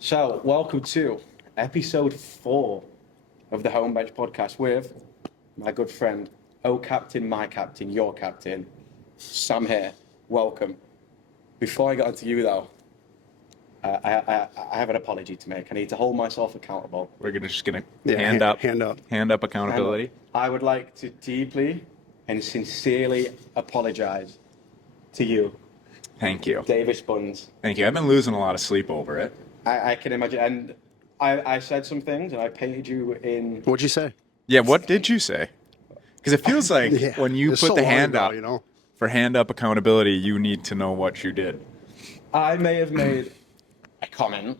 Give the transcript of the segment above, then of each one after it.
So, welcome to episode 4 of the Home Bench podcast with my good friend, captain, my captain, your captain, Sam Herr. Welcome. Before I get onto you, though, I have an apology to make. I need to hold myself accountable. We're just gonna hand up accountability. I would like to deeply and sincerely apologize to you. Thank you. Davis Bunz. Thank you. I've been losing a lot of sleep over it. I can imagine. And I said some things and I painted you in. What'd you say? Yeah, what did you say? Because it feels like when you put the hand up for hand up accountability, you need to know what you did. I may have made a comment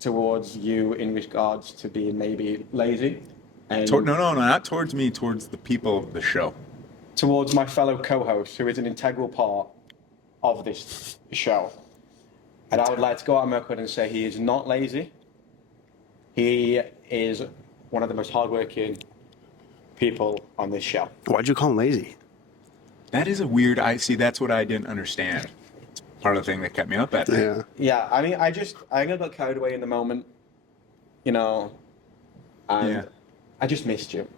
towards you in regards to being maybe lazy. And No, not towards me, towards the people of the show. Towards my fellow co-host, who is an integral part of this show. And I would like to go out on record and say he is not lazy. He is one of the most hardworking people on this show. Why'd you call him lazy? That is a weird. That's what I didn't understand. It's part of the thing that kept me up at night. Yeah. Yeah, I mean, I got carried away in the moment, and I just missed you.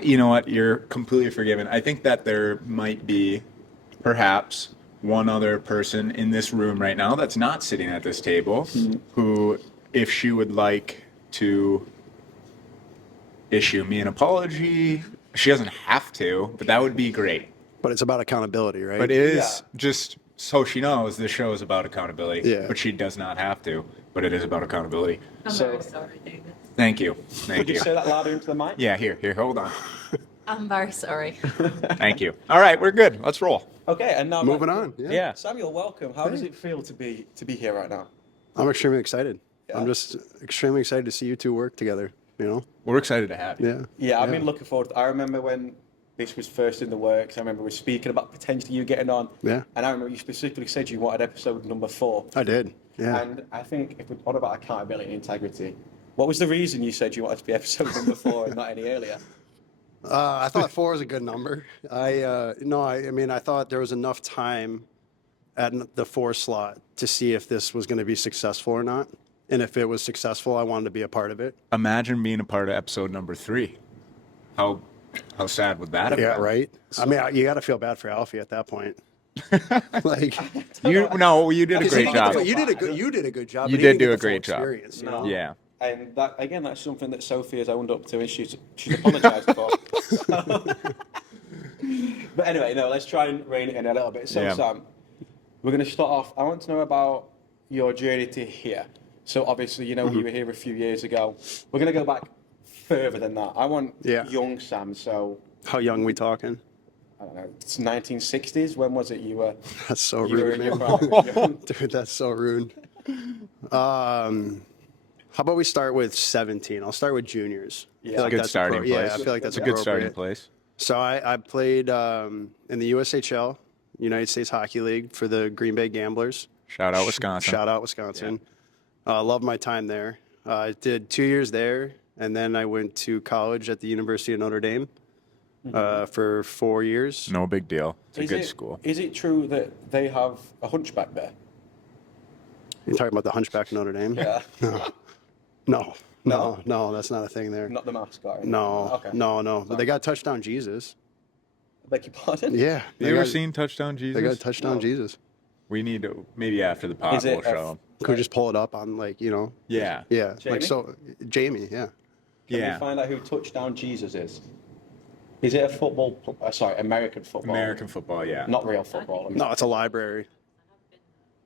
You know what? You're completely forgiven. I think that there might be, perhaps, one other person in this room right now that's not sitting at this table who, if she would like to issue me an apology, she doesn't have to, but that would be great. But it's about accountability, right? But it is just so she knows this show is about accountability. Yeah. But she does not have to, but it is about accountability. I'm very sorry, David. Thank you. Could you say that louder into the mic? Yeah, here, hold on. I'm very sorry. Thank you. All right, we're good. Let's roll. Okay, and now Moving on. Yeah. Samuel, welcome. How does it feel to be here right now? I'm extremely excited. Yeah. I'm just extremely excited to see you two work together, We're excited to have you. Yeah. Yeah, I've been looking forward. I remember when this was first in the works. I remember we were speaking about potentially you getting on. Yeah. And I remember you specifically said you wanted episode number 4. I did. Yeah. And I think if we're on about accountability and integrity, what was the reason you said you wanted to be episode number 4 and not any earlier? I thought 4 was a good number. I thought there was enough time at the 4 slot to see if this was going to be successful or not. And if it was successful, I wanted to be a part of it. Imagine being a part of episode number 3. How sad would that have been? Yeah, right? I mean, you got to feel bad for Alfie at that point. Like you did a great job. You did a good job. You but he did didn't do get a the full great job. experience, you know? No. Yeah. And that, again, that's something that Sophie has owned up to and she's apologised for. But anyway, let's try and rein it in a little bit. So, Yeah. Sam, we're going to start off. I want to know about your journey to here. So, obviously, you were here a few years ago. We're going to go back further than that. I want young Sam. So, How young we talking? I don't know, it's 1960s. When was it you were? That's so You were rude, in your man. prime. Dude, that's so rude. How about we start with 17? I'll start with juniors. Yeah. I feel like Good that's starting appro- place. Yeah, I feel like that's a good starting appropriate. place. So I played in the USHL, United States Hockey League, for the Green Bay Gamblers. Shout out Wisconsin. Shout out Wisconsin. Loved my time there. I did 2 years there, and then I went to college at the University of Notre Dame for 4 years. No big deal. It's a Is good it- school. Is it true that they have a hunchback there? You're talking about the Hunchback of Notre Dame? Yeah. No, No? that's not a thing there. Not the mascot. No, Okay. no. But they got Touchdown Jesus. Beg your pardon? Yeah. You ever seen Touchdown Jesus? They got Touchdown No. Jesus. We need to, maybe after the pod, Is it we'll show them. Could we just pull it up on Yeah. Yeah. Jamie? Jamie, yeah. Can Yeah. we find out who Touchdown Jesus is? Is it a football? American football. American football, yeah. Not real football. No, it's a library.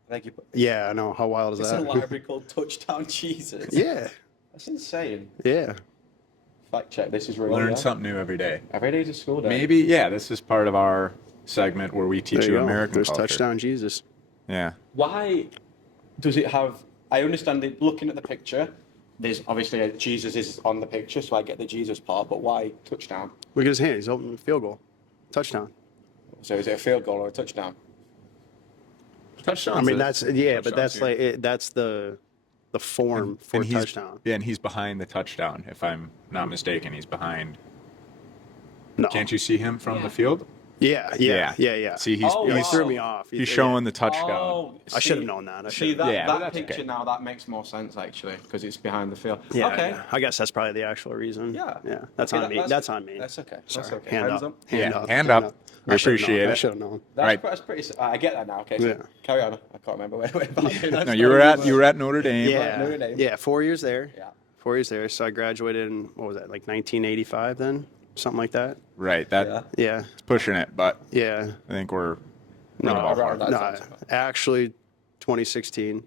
Thank you. Yeah, I know. How wild is It's that? a library called Touchdown Jesus. Yeah. That's insane. Yeah. Fact check. This is real. Learn yeah? something new every day. Every day's a school day. Maybe, this is part of our segment where we teach There you you go. American There's culture. Touchdown Jesus. Yeah. Why does it have? I understand it. Looking at the picture, there's obviously a Jesus is on the picture, so I get the Jesus part. But why touchdown? Look at his hand. He's opening the field goal. Touchdown. So is it a field goal or a touchdown? Touchdown. I mean, that's but that's touchdowns, like that's the form for he's, touchdown. Yeah, and he's behind the touchdown, if I'm not mistaken. He's behind. No. Can't you see him from the field? Yeah. See, he wow. threw me off. he's showing the touchdown. Oh, I should have known that. I See should've- that, Yeah, but that that's picture okay. now, that makes more sense actually, because it's behind the field. Yeah, Okay. yeah. I guess that's probably the actual reason. Yeah. Yeah. That's Okay, on me. That's on me. That's okay. That's Sorry. okay. Hand Hands up. up. Hand Yeah, up. hand up. We I should've appreciate known. it. I should have known. Right. That's pretty. I get that now. Okay. So Yeah. carry on. I can't remember where about to. No, you were at Notre Dame. Notre Dame. Yeah. 4 years there. Yeah. 4 years there. So I graduated in, what was that, like 1985 then? Something like that. Right. That's Yeah. pushing it, but Yeah. I think we're No, in the ballpark. around that No, time. actually 2016.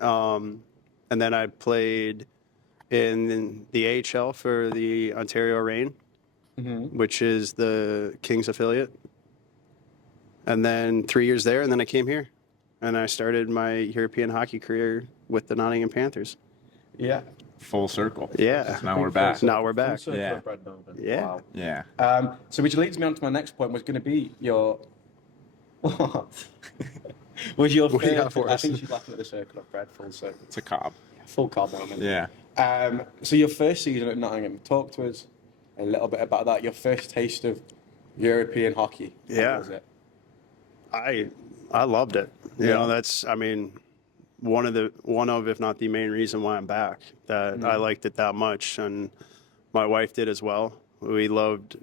And then I played in the AHL for the Ontario Reign, which is the Kings affiliate. And then 3 years there, and then I came here. And I started my European hockey career with the Nottingham Panthers. Yeah. Full circle. Yeah. Now we're back. Now we're back. Full circle Yeah. of Brad Melvin. Yeah. Wow. Yeah. So which leads me on to my next point was going to be your what was your What do you got first, for I us? think she's laughing at the circle of bread, full circle, It's a cob. full carb moment. Yeah. So your first season at Nottingham, talk to us a little bit about that. Your first taste of European hockey. How Yeah. was it? I loved it. You Yeah. know, that's, I mean, one of, if not the main reason why I'm back, that I liked it that much. And my wife did as well. We loved,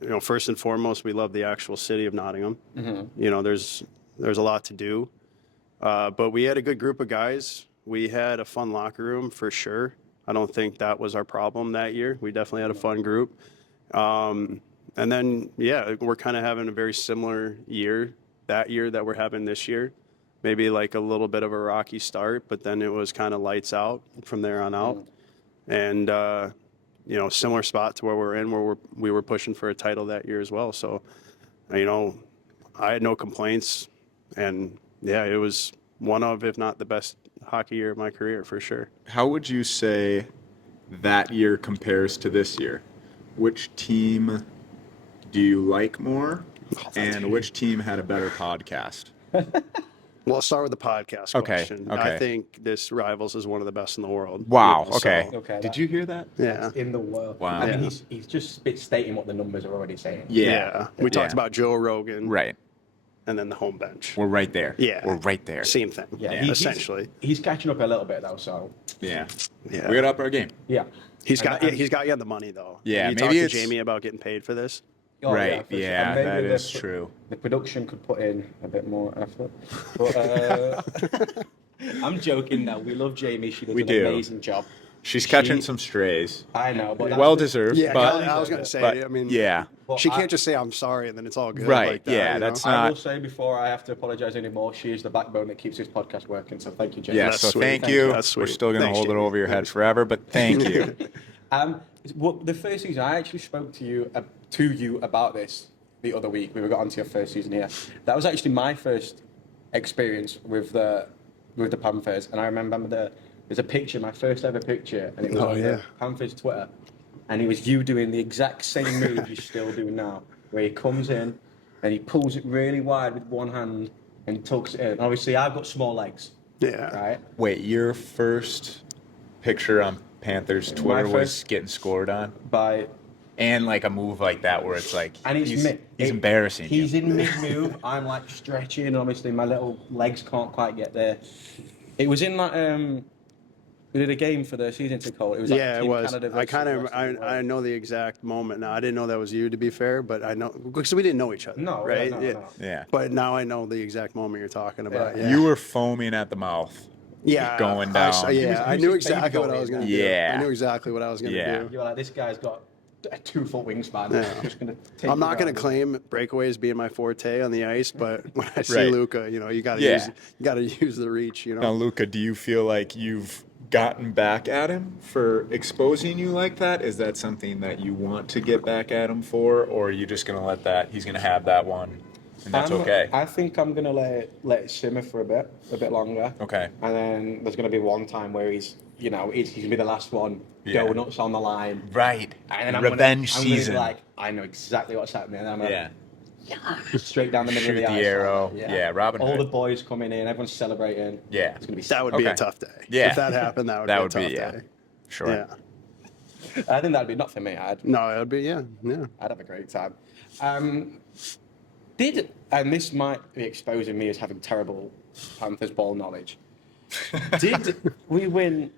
you know, first and foremost, we loved the actual city of Nottingham. You know, there's a lot to do. But we had a good group of guys. We had a fun locker room for sure. I don't think that was our problem that year. We definitely had a fun group. And then, yeah, we're kind of having a very similar year that year that we're having this year. Maybe like a little bit of a rocky start, but then it was kind of lights out from there on out. And, you know, similar spot to where we're in, where we were pushing for a title that year as well. So, you know, I had no complaints. And, yeah, it was one of, if not the best hockey year of my career for sure. How would you say that year compares to this year? Which team do you like more? And which team had a better podcast? Well, I'll start with the podcast Okay, question. okay. I think this Rivals is one of the best in the world. Wow. You know, Okay. so- Okay, Did that- you hear that? yeah. in the world? Wow. I mean, Yeah. he's just stating what the numbers are already saying. Yeah. We talked Yeah. about Joe Rogan. Right. And then the home bench. We're right there. Yeah. We're right there. Same thing. Yeah, essentially. He's catching up a little bit though, so Yeah. Yeah. We got up our game. yeah. He's And- got and- he's got you the money though. Yeah, You maybe talked to it's- Jamie about getting paid for this. Oh, Right, for sure. yeah, And maybe that the is pro- true. The production could put in a bit more effort. But I'm joking now. We love Jamie. She does We an do. amazing job. She's She- catching some strays. I know, but that's Well the- deserved. Yeah, but I was gonna say. but, I mean, yeah. But she I- can't just say I'm sorry and then it's all good. Right, Like that, yeah, you know? that's I not- will say before I have to apologize anymore, she is the backbone that keeps this podcast working. So thank you, Jamie. Yeah, That's so sweet. thank Thank you. you. That's We're sweet. still going to Thanks, hold it Jamie. over your head forever, but thank you. Well, the first season, I actually spoke to you about this the other week. We got onto your first season here. That was actually my first experience with the Panthers, and I remember there's a picture, my first ever picture, and it was Oh, on the yeah. Panthers Twitter, and it was you doing the exact same move you're still doing now, where he comes in and he pulls it really wide with one hand and he tucks it in. Obviously, I've got small legs, Yeah. right? Wait, your first picture on Panthers Twitter was first- getting scored on? By And like a move like that where it's like, And he's mid. embarrassing He's you. in mid move. I'm like stretching, and obviously my little legs can't quite get there. It was in that we did a game for the season ticket hold. It was like Yeah, it Team was. Canada I versus kind the of rest of the world. I know the exact moment now. I didn't know that was you, to be fair, but I know because we didn't know each other. No, right? no, yeah. no. Yeah. But now I know the exact moment you're talking about. Yeah. Yeah. You were foaming at the mouth. yeah, going I saw- down. yeah, He was I just knew baby exactly what I goalie, was going to yeah. do. I knew exactly what I was going to Yeah. do. You were like, this guy's got a 2-foot wingspan. Yeah. I'm just gonna take I'm you not going around. to claim breakaways being my forte on the ice, but when I see Right. Luca, you know, you got to Yeah. use the reach, you know. Now, Luca, do you feel like you've gotten back at him for exposing you like that? Is that something that you want to get back at him for, or are you just going to let that, he's going to have that one, and that's okay? I think I'm gonna let it simmer for a bit longer. Okay. And then there's gonna be one time where he's gonna be the last one. Yeah. Donuts on the line. Right. And then I'm Revenge gonna, I'm season. Gonna be like, I know exactly what's happening. And I'm gonna, Yeah. straight down the middle Shoot of the the ice. arrow. Yeah, Robin All Hood. the boys coming in, everyone's celebrating. Yeah. It's gonna be. That would be Okay. a tough day. Yeah. If that happened, that would That be would a tough be, yeah. day. Sure. Yeah. I think that'd be not for me. No, it'd be, yeah. I'd have a great time. and this might be exposing me as having terrible Panthers ball knowledge. Did we win?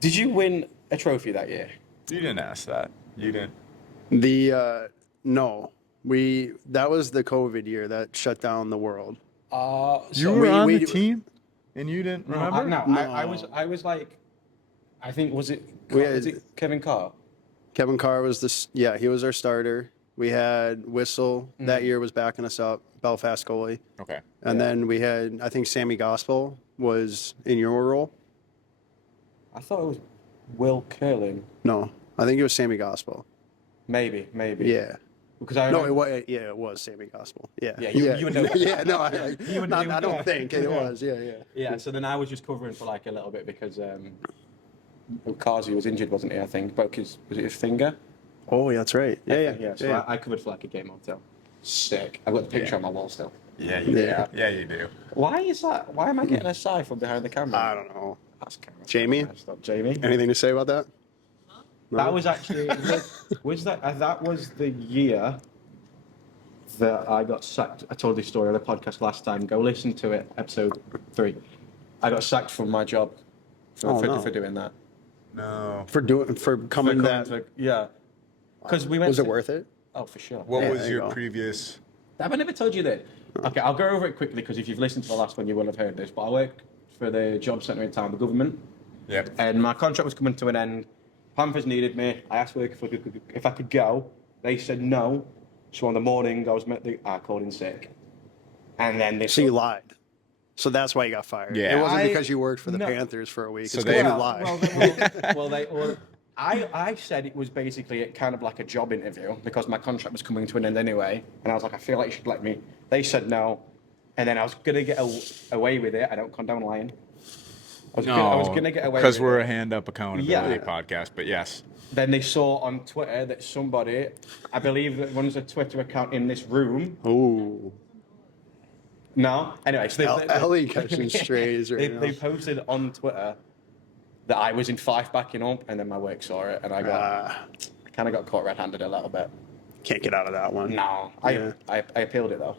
Did you win a trophy that year? You didn't ask that. You didn't. No, that was the COVID year that shut down the world. You were on the team, and you didn't remember? I was like, I think was it Kevin Carr? Kevin Carr was he was our starter. We had Whistle that year was backing us up, Belfast goalie. Okay. And then we had, I think Sammy Gospel was in your role. I thought it was Will Curling. No, I think it was Sammy Gospel. Maybe. Yeah. Because it was Sammy Gospel. Yeah. Yeah, you would know. Yeah, no, I don't think it was. Yeah. Yeah, so then I was just covering for like a little bit because Kazi was injured, wasn't he? I think broke his finger. Oh, yeah, that's right. Yeah. So I covered for like a game or two. Sick. I've got the picture on my wall still. Yeah, you do. Yeah, you do. Why is that? Why am I getting a sigh from behind the camera? I don't know. That's camera. Jamie? Jamie? Anything to say about that? No? That was actually that was the year that I got sacked. I told this story on the podcast last time. Go listen to it, episode 3. I got sacked from my job for doing that. No. For coming yeah. Because we went. Was it worth it? Oh, for sure. What was your previous? Have I never told you that? Okay, I'll go over it quickly because if you've listened to the last one, you will have heard this. But I worked for the job centre in town, the government. Yep. And my contract was coming to an end. Panthers needed me. I asked work if I could go. They said no. So on the morning, I called in sick. And then So you lied. So that's why you got fired. Yeah. It wasn't because you worked for the Panthers for a week. So it's they because you lied. I said it was basically kind of like a job interview because my contract was coming to an end anyway. And I was like, I feel like you should let me. They said no. And then I was going to get away with it. I don't condone lying. I was going to get away with it. Because we're a hand-up accountability podcast, but yes. Then they saw on Twitter that somebody, I believe that runs a Twitter account in this room. Ooh. No? Anyway, so Ellie catching strays right now. They posted on Twitter that I was in 5 backing up, and then my work saw it, and I kind of got caught red-handed a little bit. Can't get out of that one. No. I appealed it, though.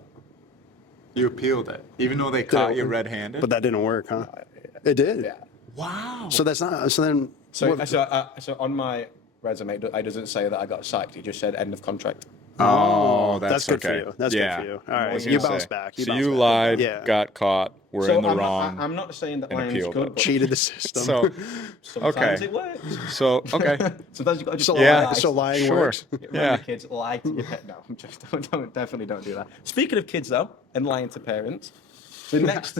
You appealed it, even though they caught you red-handed? But that didn't work, huh? It did? Yeah. Wow. So that's not, so then. So on my resume, it doesn't say that I got sacked. It just said end of contract. Oh, that's good okay. for you. That's good for you. All right, You bounced back. So you lied, Yeah. got caught, were in the wrong. I'm not saying that and lying is appealed good. it. But Cheated the system. So, sometimes okay. it works. So, okay. Sometimes you got to just So, Yeah. so lying Sure. works. Yeah. Kids lie to your pet. No, I'm just definitely don't do that. Speaking of kids though, and lying to parents, the next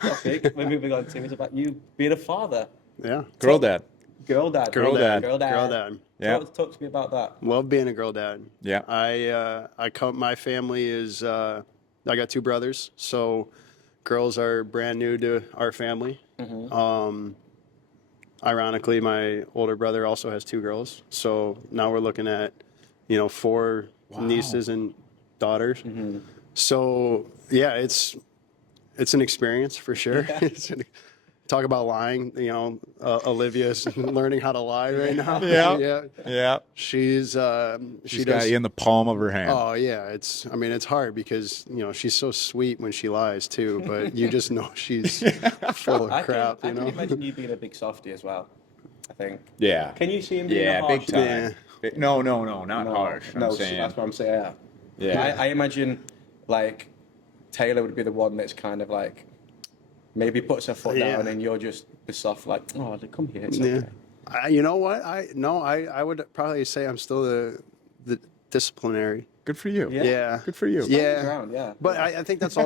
topic we're moving on to is about you being a father. Yeah. Girl dad. Girl dad. Girl dad. Girl dad. Yeah. Talk to me about that. Love being a girl dad. Yeah. My family is, I got 2 brothers, so girls are brand new to our family. Ironically, my older brother also has 2 girls, so now we're looking at, 4 nieces and daughters. So yeah, it's an experience for sure. Talk about lying, Olivia's learning how to lie right now. Yeah. She's She's got you in the palm of her hand. Oh yeah, it's hard because she's so sweet when she lies too, but you just know she's full of crap. I can imagine you being a big softie as well. I think. Yeah. Can you see him being a big harsh time. Yeah. No, not harsh. No, I'm saying. that's what I'm saying. Yeah. I imagine like Taylor would be the one that's kind of like maybe puts her foot down and you're just the soft like, oh, come here. It's okay. You know what? I would probably say I'm still the disciplinary. Good for you. Yeah. Good for you. Yeah. Around, yeah. But I think that's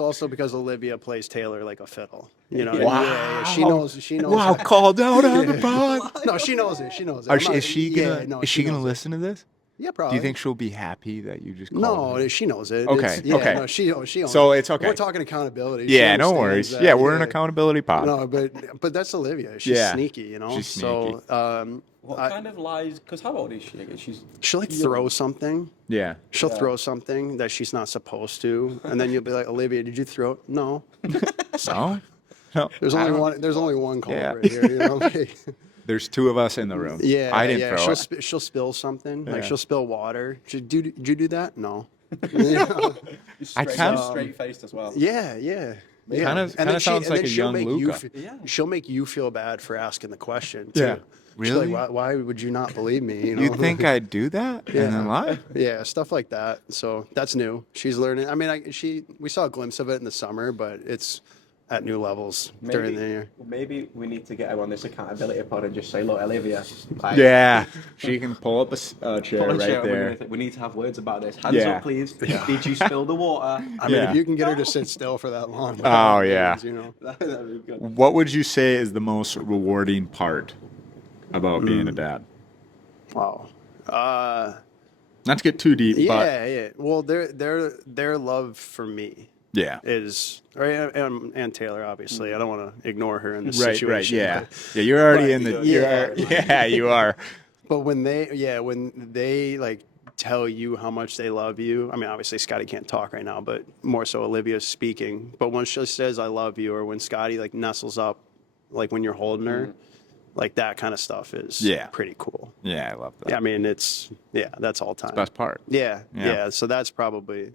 also because Olivia plays Taylor like a fiddle. Wow. Yeah, she knows. Wow, called out on the pod. No, she knows it. She knows it. Is she gonna listen to this? Yeah, probably. Do you think she'll be happy that you just called her? No, she knows it. Okay, okay. No, she owns So it. it's okay. We're talking accountability. Yeah, She no understands worries. that. Yeah, we're an accountability pod. No, but that's Olivia. She's sneaky, She's sneaky. So What kind of lies? Because how old is she again? she'll throw something. Yeah. She'll throw something that she's not supposed to, and then you'll be like, Olivia, did you throw it? No. So? No. There's only one culprit here. There's 2 of us in the room. Yeah, I didn't throw it. She'll spill something. Like she'll spill water. Did you do that? No. You know? Straight faced as well. Yeah, yeah. Yeah. Kinda- And kinda then sounds and like then a she'll young make Luca. She'll make you feel bad for asking the question too. Yeah. She's Really? like, why would you not believe me? You know? You think I'd do that and then lie? Yeah, stuff like that. So that's new. She's learning. I mean, we saw a glimpse of it in the summer, but it's at new levels during the year. Maybe we need to get her on this accountability pod and just say, look, Olivia. Like, Yeah, she can pull up a chair pull a right chair, there. We need to have words about this. Hands Yeah. up, please. Did you spill the water? I mean, Yeah. if you can get her to sit still for that long. Oh, yeah. You know. That'd be good. What would you say is the most rewarding part about being a dad? Wow. Not to get too deep, but Yeah. Well, their love for me yeah. is right, and Taylor, obviously. I don't want to ignore her in this Right, situation. yeah. but- Yeah, you're already but- in the yeah. yeah, you are. But when they like tell you how much they love you, I mean, obviously Scotty can't talk right now, but more so Olivia's speaking. But when she says "I love you," or when Scotty like nestles up, like when you're holding her, like that kind of stuff is pretty cool. Yeah, I love that. Yeah, I mean, that's all time. Best part. Yeah. Yeah. So that's probably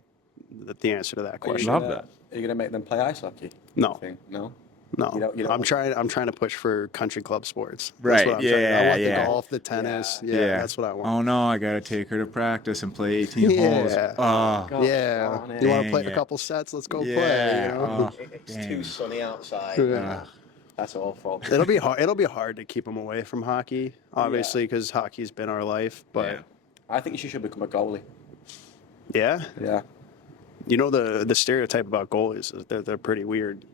the answer to that question. Love that. Are you gonna make them play ice hockey? No. You think? No. No, You don't I'm trying to push for country club sports. Right, That's what I'm trying to do. I want yeah. the golf, the tennis. Yeah, that's what I want. Oh no, I gotta take her to practice and play 18 holes. Yeah. Oh, God Yeah, darn it. you want to Dang play a it. couple sets? Let's go play. yeah. You know? Oh, It's dang. too sunny outside. Yeah. That's awful. It'll be hard. It'll be hard to keep them away from hockey, obviously, because hockey's been our life. But Yeah. I think she should become a goalie. yeah, Yeah. you know the stereotype about goalies is they're pretty weird.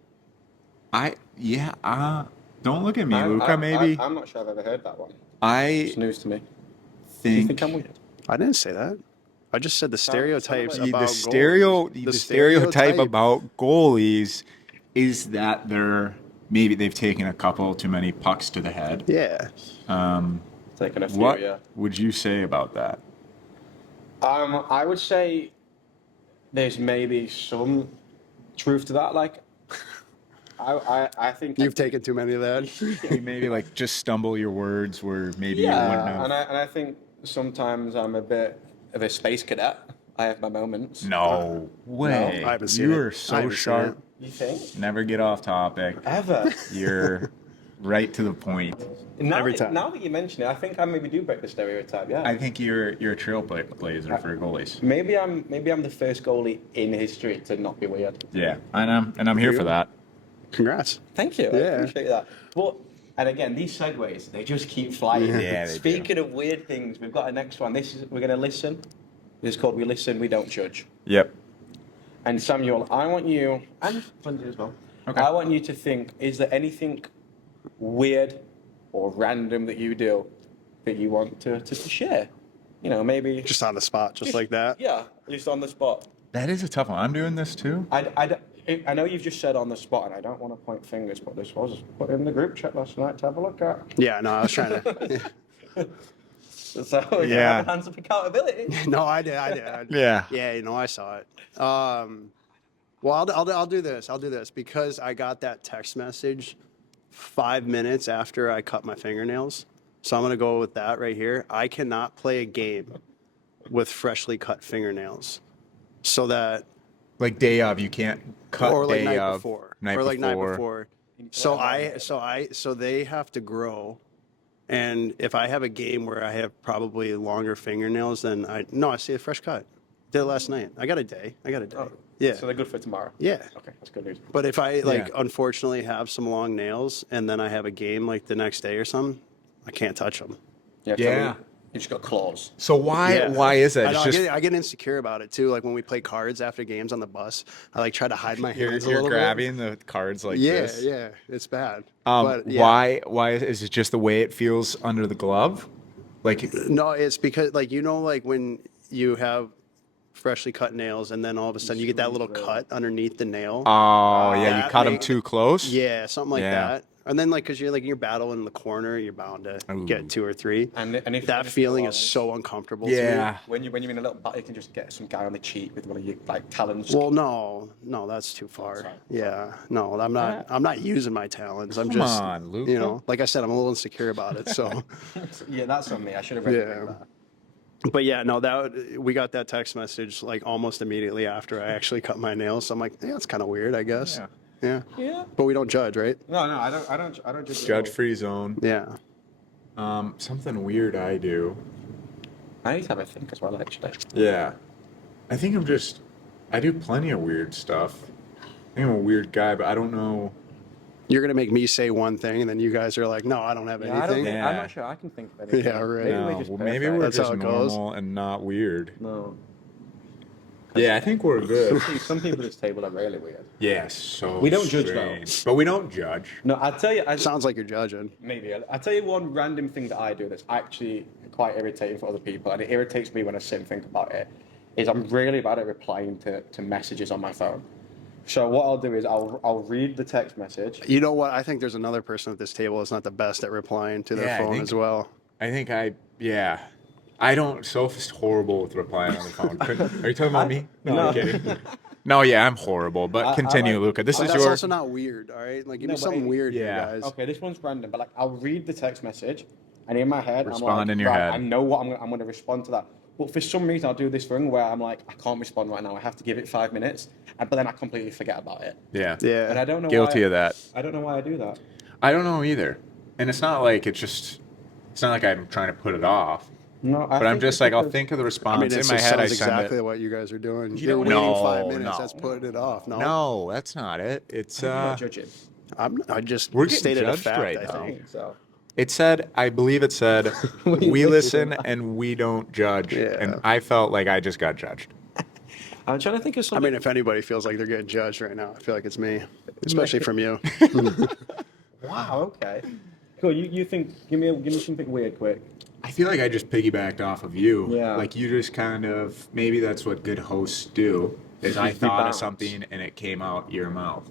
Don't look at me, Luca. Maybe I'm not sure I've ever heard that one. I It's news to me. Do you think think I'm weird? I didn't say that. I just said the stereotypes sound about the goalies. stereotype about goalies is that maybe they've taken a couple too many pucks to the head. Yeah. Taking a few, What yeah. would you say about that? I would say there's maybe some truth to that. Like, I think You've taken too many of that. Maybe like just stumble your words where maybe you wouldn't yeah, have. and I think sometimes I'm a bit of a space cadet. I have my moments. No way. I haven't seen You it. are I so haven't seen sharp. You think? Never get off topic. Ever? You're right to the point. Every time. Now that you mention it, I think I maybe do break the stereotype. Yeah. I think you're a trailblazer for goalies. Maybe I'm the first goalie in history to not be weird. Yeah, and I'm here for that. Congrats. Thank you. I Yeah. appreciate that. But and again, these segues, they just keep flying. Yeah, they Speaking of weird things, we've got a next one. We're gonna listen. This is called We Listen, We Don't Judge. Yep. And Samuel, I want you, and Bundy as well, Okay. I want you to think, is there anything weird or random that you do that you want to share? You know, maybe... Just on the spot, just like that. Yeah, just on the spot. That is a tough one. I'm doing this too. I know you've just said on the spot, and I don't want to point fingers, but this was put in the group chat last night to have a look at. Yeah, no, I was trying to. So, Yeah. hands of accountability. No, I did. Yeah. Yeah, you know, I saw it. Well, I'll do this. I'll do this because I got that text message 5 minutes after I cut my fingernails. So I'm gonna go with that right here. I cannot play a game with freshly cut fingernails, so that Like day of, you can't cut or like day night of. before, Night or like before. night before. So they have to grow. And if I have a game where I have probably longer fingernails, then I see a fresh cut. Did it last night. I got a day. Yeah. So they're good for tomorrow. Yeah. Okay, that's good news. But if I Yeah. unfortunately have some long nails and then I have a game like the next day or something, I can't touch them. Yeah. Yeah. You just got claws. So why is that? I, It's know, just I get insecure about it too. Like when we play cards after games on the bus, I like try to hide my you're hands a little grabbing the cards like bit. Yeah, this. yeah, it's bad. But, yeah. Why is it just the way it feels under the glove? Like No, it's because like when you have freshly cut nails and then all of a sudden you get that little cut underneath the nail. oh yeah, you that cut them make- too close. Yeah, something like Yeah. that. And then like because you're battling in the corner, you're bound to Ooh. get 2 or 3. And if That feeling is so uncomfortable. To me. Yeah. when you're in a little battle, you can just get some guy on the cheek with one of your like talons. Well, no, that's too far. Sorry. Yeah, no, I'm not using my talents. I'm Come just, on, Luca. you know, like I said, I'm a little insecure about it. So, yeah, that's on me. I should have read Yeah. that. But yeah, no, we got that text message like almost immediately after I actually cut my nails. So I'm like, yeah, it's kind of weird, I guess. Yeah. Yeah. But we don't judge, right? No, I don't judge. Judge-free zone. Yeah. Something weird I do. I need to have a think as well, actually. Yeah. I think I do plenty of weird stuff. I think I'm a weird guy, but I don't know. You're going to make me say one thing, and then you guys are like, no, I don't have Yeah, anything. I'm not sure I can think of anything. Yeah, right. Maybe we're No, just well, maybe perfect. we're That's just how it goes. normal and not weird. No. Yeah, I think we're good. Some people at this table are really weird. Yes, so We don't judge, though. strange. But we don't judge. No, I'll tell you. Sounds like you're judging. Maybe. I'll tell you one random thing that I do that's actually quite irritating for other people, and it irritates me when I sit and think about it, is I'm really bad at replying to messages on my phone. So what I'll do is I'll read the text message. You know what? I think there's another person at this table that's not the best at replying to their Yeah, I phone think- as well. I think I don't. Sophie's horrible with replying on the phone. Are you talking about me? No, I'm kidding. No, yeah, I'm horrible. But continue, like- Luca. This But is that's your. also not weird, all right? Like, give No, me but something weird here, yeah. guys. Okay, this one's random, but like I'll read the text message, and in my head, Respond I'm like, in your right, head. I know what I'm going to respond to that. But for some reason, I'll do this thing where I'm like, I can't respond right now. I have to give it 5 minutes, but then I completely forget about it. Yeah. Yeah. And I don't know. Guilty why, of that. I don't know why I do that. I don't know either. And it's not like it's not like I'm trying to put it off. No, But I'm just like, I'll think of the response I mean, in it my head. I sounds send exactly it. what you guys are doing. You You're don't waiting No, 5 minutes. no. That's putting it off. No, No, that's not it. It's I'm not judging. I just We're getting stated a judged fact. right I now. think. So. It said, I believe it said, we listen and we don't judge. Yeah. And I felt like I just got judged. I'm trying to think of I something. mean, if anybody feels like they're getting judged right now, I feel like it's me, especially from you. Wow. Okay. Cool. You think? Give me something weird, quick. I feel like I just piggybacked off of you. Yeah. Like you just kind of, maybe that's what good hosts do, is I thought of balance. something and it came out your mouth.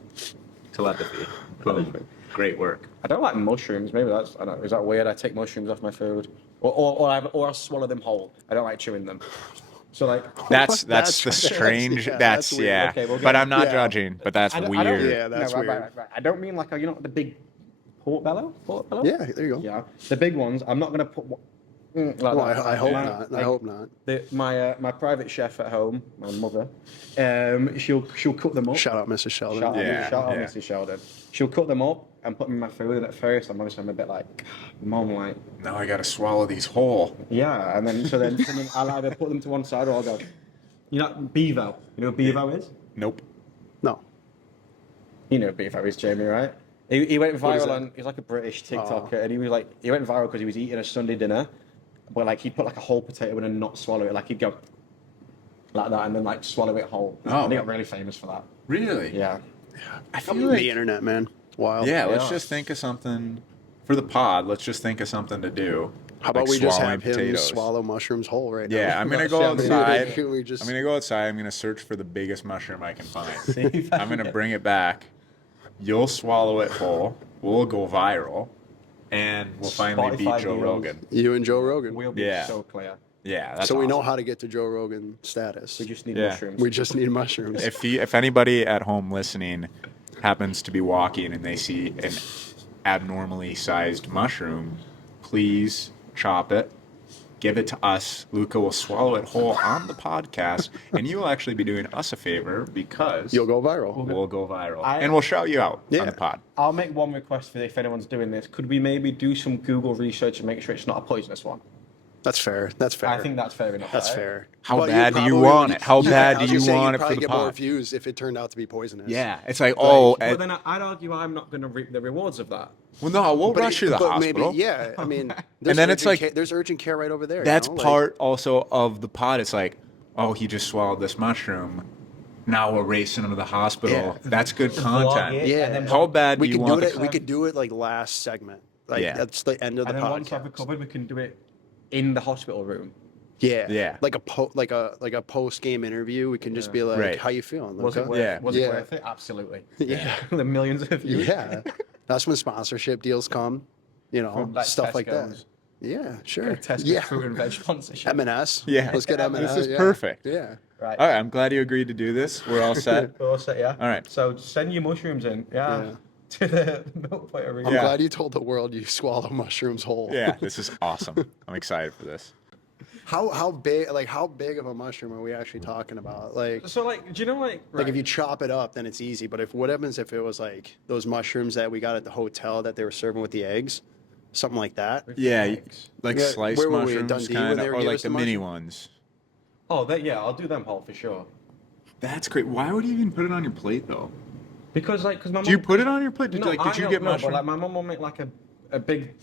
Telepathy. Boom. Great work. I don't like mushrooms. Maybe that's. I don't know. Is that weird? I take mushrooms off my food, or I swallow them whole. I don't like chewing them. So like. That's That's- the strange, yeah, that's, that's weird. yeah. Okay, we'll but get- I'm not yeah. judging, but that's I don't- weird. Yeah, that's right, weird. Right. I don't mean like the big portobello. Portobello. Yeah, there you go. Yeah. The big ones. I'm not gonna put. Like Well, that. I hope My- not. I like, hope not. My private chef at home, my mother, she'll cook them up. Shout out, Mrs. Sheldon. Shout out, Yeah, shout out yeah. Mrs. Sheldon. She'll cut them up and put them in my food. And at first, I'm a bit like, Mom, like, Now I gotta swallow these whole. yeah. And then so then I'll either put them to one side or I'll go, you know, bevo. You know what bevo is? Nope. No. You know what bevo is, Jamie, right? He went is viral that? on. He's like a British TikToker, and he went viral because he was eating a Sunday dinner, but like he'd put like a whole potato in and not swallow it. Like he'd go like that and then like swallow it whole. Oh. And he got really famous for that. Really? Yeah. I feel The internet, man. Wild. Yeah, let's Yeah. just think of something for the pod. Let's just think of something to do. How about like we just swallowing have him potatoes. swallow mushrooms whole right now? Yeah, I'm gonna go Yeah, outside. Can we just- I'm gonna go outside. I'm gonna search for the biggest mushroom I can find. See if I I'm gonna can- bring it back. You'll swallow it whole. We'll go viral, and we'll finally beat Spotify Joe deals. Rogan. You and Joe Rogan. We'll be Yeah. so clear. Yeah, that's So we know awesome. how to get to Joe Rogan status. We just need Yeah. mushrooms. We just need mushrooms. If anybody at home listening happens to be walking and they see an abnormally sized mushroom, please chop it, give it to us. Luca will swallow it whole on the podcast, and you will actually be doing us a favor because You'll go viral. we'll go viral, I- and we'll shout you out Yeah. on the pod. I'll make one request for if anyone's doing this. Could we maybe do some Google research and make sure it's not a poisonous one? That's fair. That's fair. I think that's fair enough. That's right? fair. How But bad do you probably want would- it? How bad I do was you gonna say, want you'd it for probably the get more pod? views if it turned out to be poisonous. Yeah, it's like, oh, But then I'd argue I'm not going to reap the rewards of that. well, no, we'll But rush you to the but hospital. Maybe, yeah, I mean, there's then it's urgent like- there's urgent care right over there. That's you know? part also of the pod. It's like, oh, he just swallowed this mushroom. Now we're racing him to the hospital. Yeah. That's good Vlog content. it, Yeah. and then How bad we do you could want do the it. We could do it like last segment. Like Yeah. that's the end of the and then once I've podcast. recovered, we can do it in the hospital room. Yeah, Yeah. Like a post game interview. We can just be like, Right. "How you feeling?" Was it Luca?" worth, Yeah. was Yeah. it worth it? Absolutely. Yeah. The millions of views. Yeah, that's when sponsorship deals come. You know, From, like, stuff like that. Tesco's. Yeah, sure. Tesco Yeah, fruit and veg sponsorship. M&S. Yeah. Let's get M&S. This is yeah. perfect. Yeah. Right. All right, I'm glad you agreed to do this. We're all set. Yeah. All right. So send your mushrooms in. Yeah. Yeah. To the milk plate arena. I'm Yeah. glad you told the world you swallow mushrooms whole. Yeah, this is awesome. I'm excited for this. How big of a mushroom are we actually talking about? Like, So like, do you know like if you chop it up, then it's easy. But what happens if it was like those mushrooms that we got at the hotel that they were serving with the eggs, something like that? Yeah, like Yeah, sliced where were we, mushrooms, Dundee, when kind they of, were or giving like us the the mini mushroom? ones. Oh, yeah, I'll do them whole for sure. That's great. Why would you even put it on your plate though? Because my mom. Do you put it on your plate? Did No, you I don't get know, mushroom? but like my mom will make like a big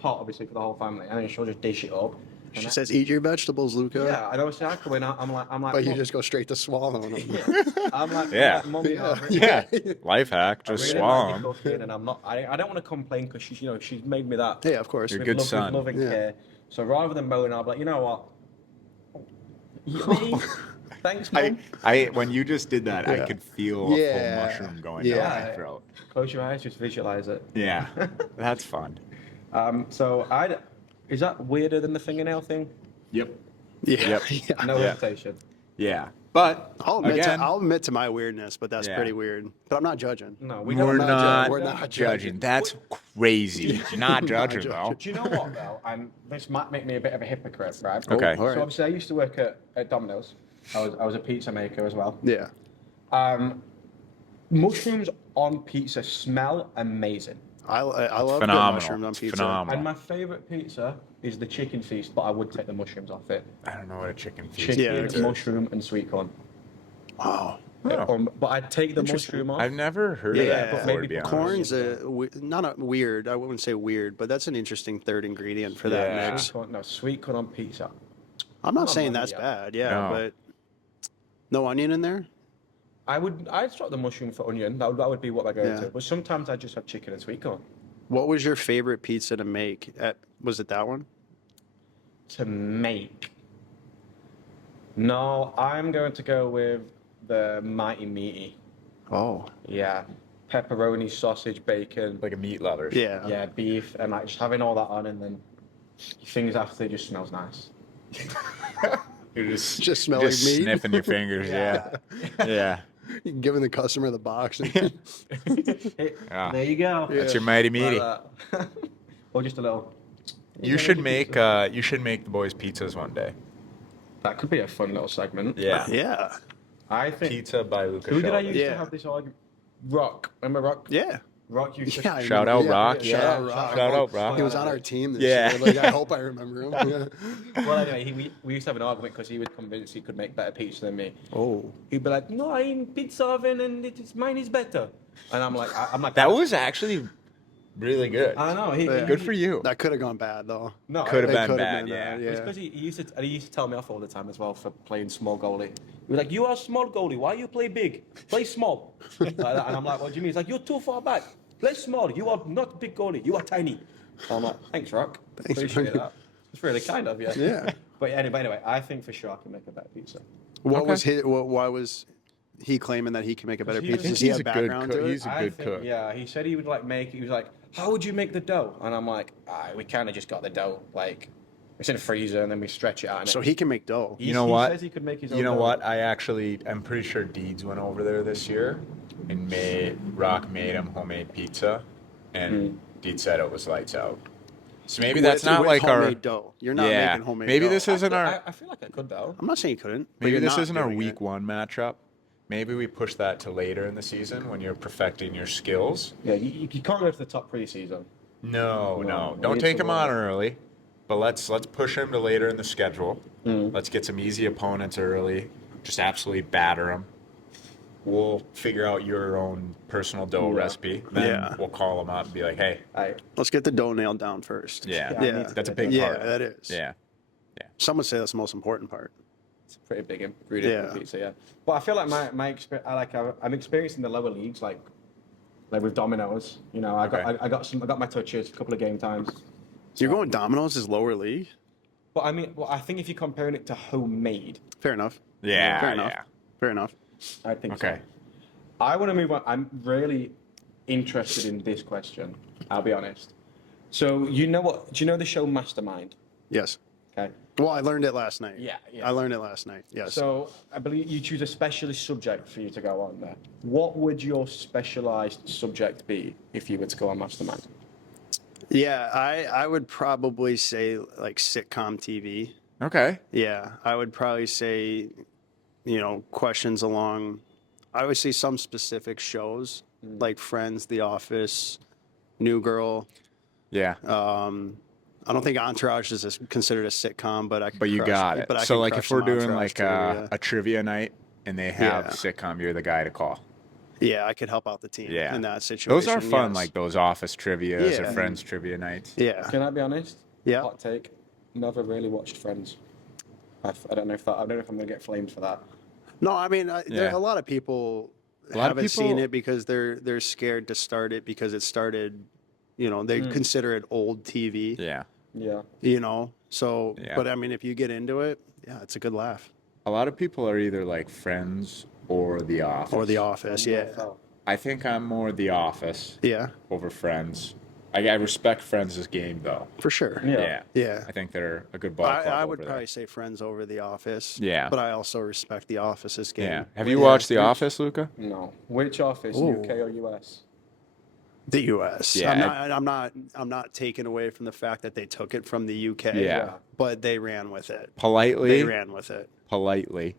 pot, obviously for the whole family, and then she'll just dish it up. She says, "Eat your vegetables, Luca." Yeah, I don't say I come in. I'm like, But you "Mom." just go straight to swallowing them. Yeah. I'm like, Yeah. Mommy, Yeah, life hack. Just really swallow like 'em. the cooking, and I'm not. I don't want to complain because she's made me that. Yeah, of course. You're with good love, son. With love and Yeah. care. So rather than moan, I'll be like, you know what? Yummy. Thanks, Mom. When you just did that, I Yeah. could feel a Yeah. full mushroom going Yeah. down my throat. Close your eyes, just visualize it. Yeah, that's fun. So is that weirder than the fingernail thing? Yep. Yeah. Yep. Yeah. No Yeah. hesitation. Yeah, but I'll admit to my weirdness, but that's Yeah. pretty weird. But I'm not judging. No, we're don't- not, we're not judging. judging. That's crazy. Not judging judging. though. Do you know what though? This might make me a bit of a hypocrite, right? Okay. all So right. obviously I used to work at Domino's. I was a pizza maker as well. Yeah. Mushrooms on pizza smell amazing. I love good Phenomenal. mushrooms on pizza. Phenomenal. And my favourite pizza is the chicken feast, but I would take the mushrooms off it. I don't know what a chicken feast Chicken, Yeah, is. okay. mushroom, and sweet corn. Wow. Oh. But I'd take the Interesting. mushroom off. I've never heard Yeah, of that but before, maybe to be honest. Corn's not a weird. I wouldn't say weird, but that's an interesting third ingredient for that Yeah. mix. Sweet corn, no, sweet corn on pizza. I'm not Not saying bad, that's yeah. bad. Yeah, No. but no onion in there. I'd swap the mushroom for onion. That would be what I go Yeah. to. But sometimes I just have chicken and sweet corn. What was your favorite pizza to make? Was it that one? To make. No, I'm going to go with the Mighty Meaty. Oh. Yeah. Pepperoni, sausage, bacon, Like a meat lover. Yeah. yeah, beef, and like just having all that on, and then your fingers after it just smells nice. You're just Just smelling meat. sniffing your fingers. Yeah. Yeah. Giving the customer the box. Yeah. There you go. That's your mighty meaty. Or just a little. You should make the boys pizzas one day. That could be a fun little segment. Yeah. Yeah. I think. Pizza by Luca Who did I Sheldon. used Yeah. to have this argument? Rock. Remember Rock? Yeah. Rock used to. Yeah, I Shout remember. out Rock. Yeah, shout out Rock. Shout out Rock. He was on our team this Yeah. year. Like, I hope I remember him. Yeah. Well, anyway, we used to have an argument because he was convinced he could make better pizza than me. Oh. He'd be like, "No, I in pizza oven and mine is better." And I'm like, That was actually really good. I know. Yeah. Good for you. That could have gone bad though. No, Could have It been could've bad. been Yeah. bad, It's because he used to tell me off all the time as well for playing small goalie. He was like, "You are small goalie. Why you play big? Play small." Like that. And I'm like, "What do you mean?" He's like, "You're too far back. Play small. You are not big goalie. You are tiny." So I'm like, "Thanks, Rock. Thanks, Appreciate Rock. that. It's really kind of you." Yeah. But anyway, I think for sure I can make a better pizza. What Okay. was his? Why was he claiming that he can make a better He pizza? was- Does he he's have a good background cook. to it? He's a good cook. Yeah, he said he would like make. He was like, "How would you make the dough?" And I'm like, "We kind of just got the dough. Like, it's in the freezer, and then we stretch it out." And So he can make dough. You know what? He says he could make his own You know dough. what? I'm pretty sure Deeds went over there this year and Rock made him homemade pizza, and Deeds said it was lights out. So maybe that's not with like our homemade dough. You're not yeah. making homemade Maybe dough. this isn't our I feel like I could though. I'm not saying you couldn't. but maybe you're this not isn't our doing week it. one matchup. Maybe we push that to later in the season when you're perfecting your skills. Yeah, you can't go to the top preseason. No, No, we don't need take to him on win. early, but let's push him to later in the schedule. Mm. Let's get some easy opponents early. Just absolutely batter them. We'll figure out your own personal dough Yeah. recipe. Then Yeah. we'll call them up and be like, hey, Let's get the dough nailed down first. yeah, I Yeah. need to that's a get big that. Yeah, part. that is. Yeah. Some would say that's the most important part. It's a pretty big ingredient Yeah. for pizza. Yeah, but I feel like my experience. I'm experienced in the lower leagues, like with Domino's. You know, I got my touches, a couple of game times. You're going Domino's is lower league? But I mean, I think if you're comparing it to homemade, Fair enough. Yeah, Fair enough. yeah. Fair enough. I think so. Okay. I want to move on. I'm really interested in this question. I'll be honest. So you know what? Do you know the show Mastermind? Yes. Okay. Well, I learned it last night. Yeah, yeah. I learned it last night. Yes. So I believe you choose a specialist subject for you to go on there. What would your specialized subject be if you were to go on Mastermind? Yeah, I would probably say like sitcom TV. Okay. Yeah, I would probably say, questions along. I would say some specific shows like Friends, The Office, New Girl. Yeah. I don't think Entourage is considered a sitcom, but I could But you crush got it. it. But I So could like crush if we're some doing Entourage like too, yeah. a trivia night and they have Yeah. sitcom, you're the guy to call. Yeah, I could help out the team Yeah. in that situation. Those are fun, yes. like those office trivias or Yeah. friends trivia nights. Yeah. Can I be honest? Yeah. Hot take. Never really watched Friends. I don't know if I'm gonna get flamed for that. No, I mean, Yeah. a lot of people A lot of haven't seen people- it because they're scared to start it because it started, they consider it old TV. Yeah. Yeah. So, Yeah. but I mean, if you get into it, yeah, it's a good laugh. A lot of people are either like Friends or The Office. Or The Office, yeah. I think I'm more The Office Yeah, over Friends. I respect Friends' game though. for sure. Yeah. Yeah. I think they're a good ball club I over would there. probably say Friends over The Office. Yeah. But I also respect The Office's game. Yeah. Have you watched The Office, Luca? No. Which office? Ooh. UK or US? The U.S. Yeah, I'm not taking away from the fact that they took it from the U.K. Yeah. But they ran with it. Politely. They ran with it. Politely.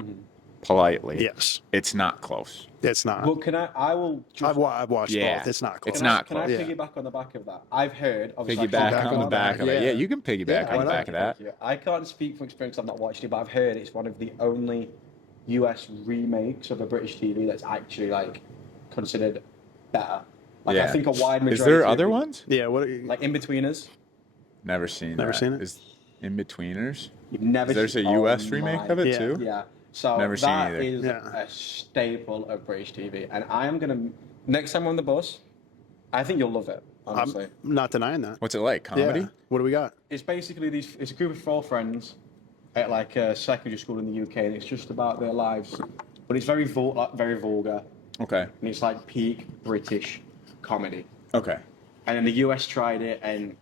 Mm-hmm. Politely. Yes. It's not close. It's not. Well, I will just. I've watched Yeah. both. It's not close. It's not Can I close. Yeah. piggyback on the back of that? I've heard. Obviously, I Piggyback can't- on the back of it. Yeah. Yeah, you can piggyback Yeah, on why the back not? of that. Thank you. I can't speak from experience. I've not watched it, but I've heard it's one of the only US remakes of a British TV that's actually like considered better. Like Yeah. I think a wide majority. Is there of other people- ones? Yeah. What? Like In-Betweeners? Never seen Never that. seen it? Is In-Betweeners? You've never. There's a seen- US oh remake my- of it Yeah. too? Yeah. So Never seen that either. is Yeah. a staple of British TV, and I am gonna next time on the bus. I think you'll love it. Honestly, I'm not denying that. What's it like? Comedy? Yeah. What do we got? it's basically these. It's a group of 4 friends at like a secondary school in the UK, and it's just about their lives. But it's very very vulgar, Okay. and it's like peak British comedy. Okay. And then the US tried it, and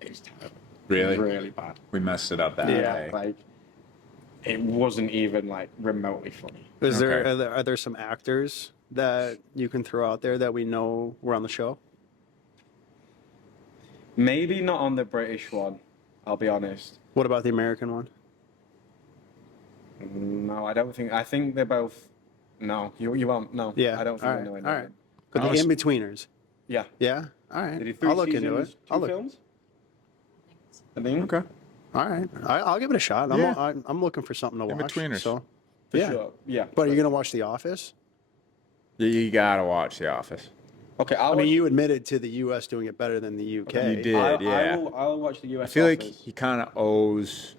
it's terrible. Really? Really bad. We messed it up that Yeah, day. like it wasn't even like remotely funny. Is there, Okay. are there some actors that you can throw out there that we know were on the show? Maybe not on the British one. I'll be honest. What about the American one? No, I don't think. I think they're both. No, you won't. No. Yeah. I don't think All I right. know any All of right. them. But I the was- in-betweeners. Yeah. Yeah. All right. They did 3 I'll look into seasons, it. 2 I'll look. films. I think. Okay. All right. I'll give it a shot. Yeah. I'm looking for something to watch. In-betweeners. So, For yeah. sure. Yeah. But are you gonna watch The Office? You gotta watch The Office. Okay. I mean, you admitted to the U.S. doing it better than the U.K. You did. I yeah. will watch the US. I feel like Office. he kind of owes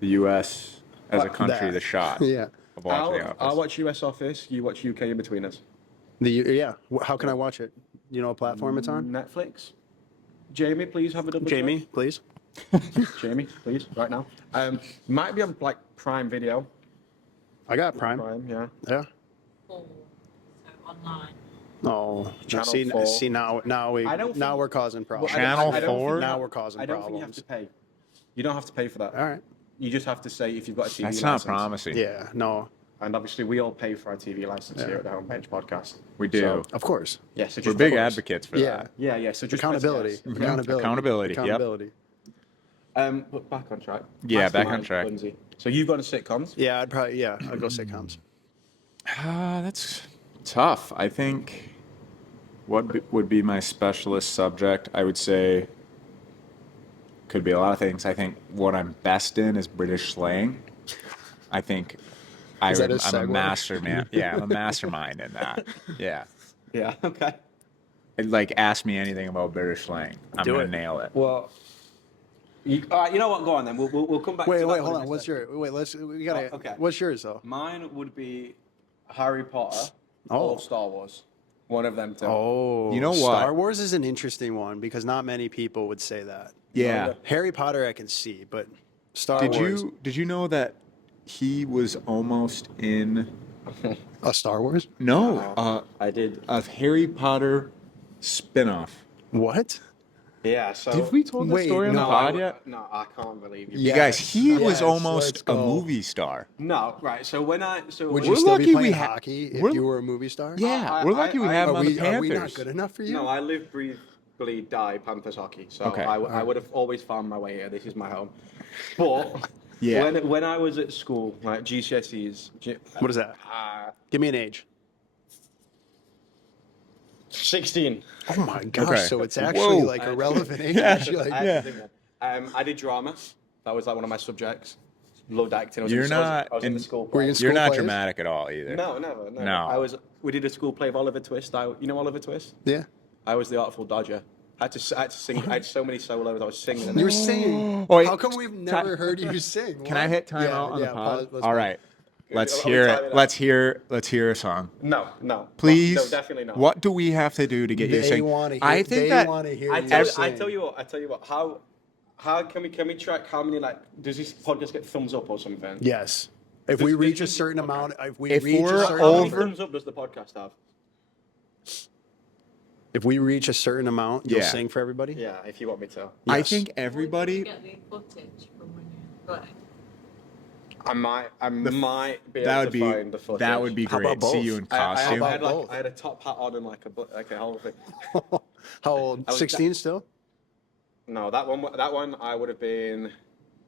the U.S. as a But country that- the shot Yeah. of watching The Office. I'll watch US Office. You watch UK In-Betweeners. Yeah. How can I watch it? You know what platform it's on? Netflix. Jamie, please have a double check. Jamie, please. Jamie, please, right now. Might be on like Prime Video. I got Prime. Prime, yeah. Yeah. Full. So online. Oh, Channel see, 4. see now I don't think- we're causing problems. Channel I don't think 4? you Now have- we're causing I don't think you have problems. to pay. You don't have to pay for that. All right. You just have to say if you've got a TV That's not license. promising. Yeah. No. And obviously, we all pay for our TV license here Yeah. at the Homepage Podcast. We do. So, Of course. yeah, so We're just big follow us. advocates for Yeah. that. Yeah, yeah. So just Accountability. press yes. Accountability. Accountability, yep. Accountability. But back on track. Yeah, back on Mastermind, track. Bunzy. So you've gone to sitcoms. Yeah, I'd go sitcoms. That's tough. I think would be my specialist subject? I would say could be a lot of things. I think what I'm best in is British slang. I think Is that a I'm a segue? mastermind. Yeah, I'm a mastermind in that. Yeah. Yeah. Okay. Like, ask me anything about British slang. I'm Do going it. to nail it. Well. All right. You know what? Go on then. We'll come back. Wait, to wait, that hold one on. in a What's second. your? Wait, we gotta. Oh, okay. What's yours though? Mine would be Harry Potter Oh. or Star Wars. One of them two. Oh, You know what? Star Wars is an interesting one because not many people would say that. Yeah. Harry Potter, I can see, but Star Did Wars. you know that he was almost in A Star Wars? I did. a Harry Potter spinoff? What? Yeah. So. Did we told the Wait, story on the no, pod yet? No, I can't believe you. You guys, he Yes, was let's almost a go. movie star. No, right. So when I Would when- you We're still lucky be we playing ha- hockey if we're- you were a movie star? Yeah, I- we're lucky we I- have Are him on the we, are we Panthers. not good enough for you? No, I live, breathe, bleed, die Panthers hockey. So Okay. I would have always found my way here. This is my home. But Yeah. when I was at school, like GCSEs, What is that? Give me an age. 16. Oh my gosh! Okay. So it's actually Whoa. like a relevant age. Like, I did drama. That was like one of my subjects. Loved acting. I was You're in, I was- not I was in the in- school Were you play. in You're school not plays? dramatic at all either. No, never. No. We did a school play of Oliver Twist. You know Oliver Twist? Yeah. I was the Artful Dodger. I had to sing. I had so many solos. I was singing. in You were it. singing. Oh, wait. How come we've never heard you sing? Can I hit time Yeah, out on yeah, the pod? let's All go. right. Let's Are we hear timing it. out? Let's hear a song. No. Please. No, definitely not. What do we have to do to get you to They sing? want to hear. I think they that want to hear I you tell, sing. I tell you what. How can we track how many does this podcast get thumbs up or something? Yes. If we This- reach a this- certain okay. amount, if we If reach we're a certain How many over- thumbs up does the podcast have? if we reach a certain amount, you'll Yeah. sing for everybody. Yeah, if you want me to. I Yes. think Did you everybody. get the footage from when you were playing? I might be That able would to be find the footage. that would be How great. about See both? you in I costume. had both? I had a top hat on and like a whole thing. How old? I was 16 still? No, that one I would have been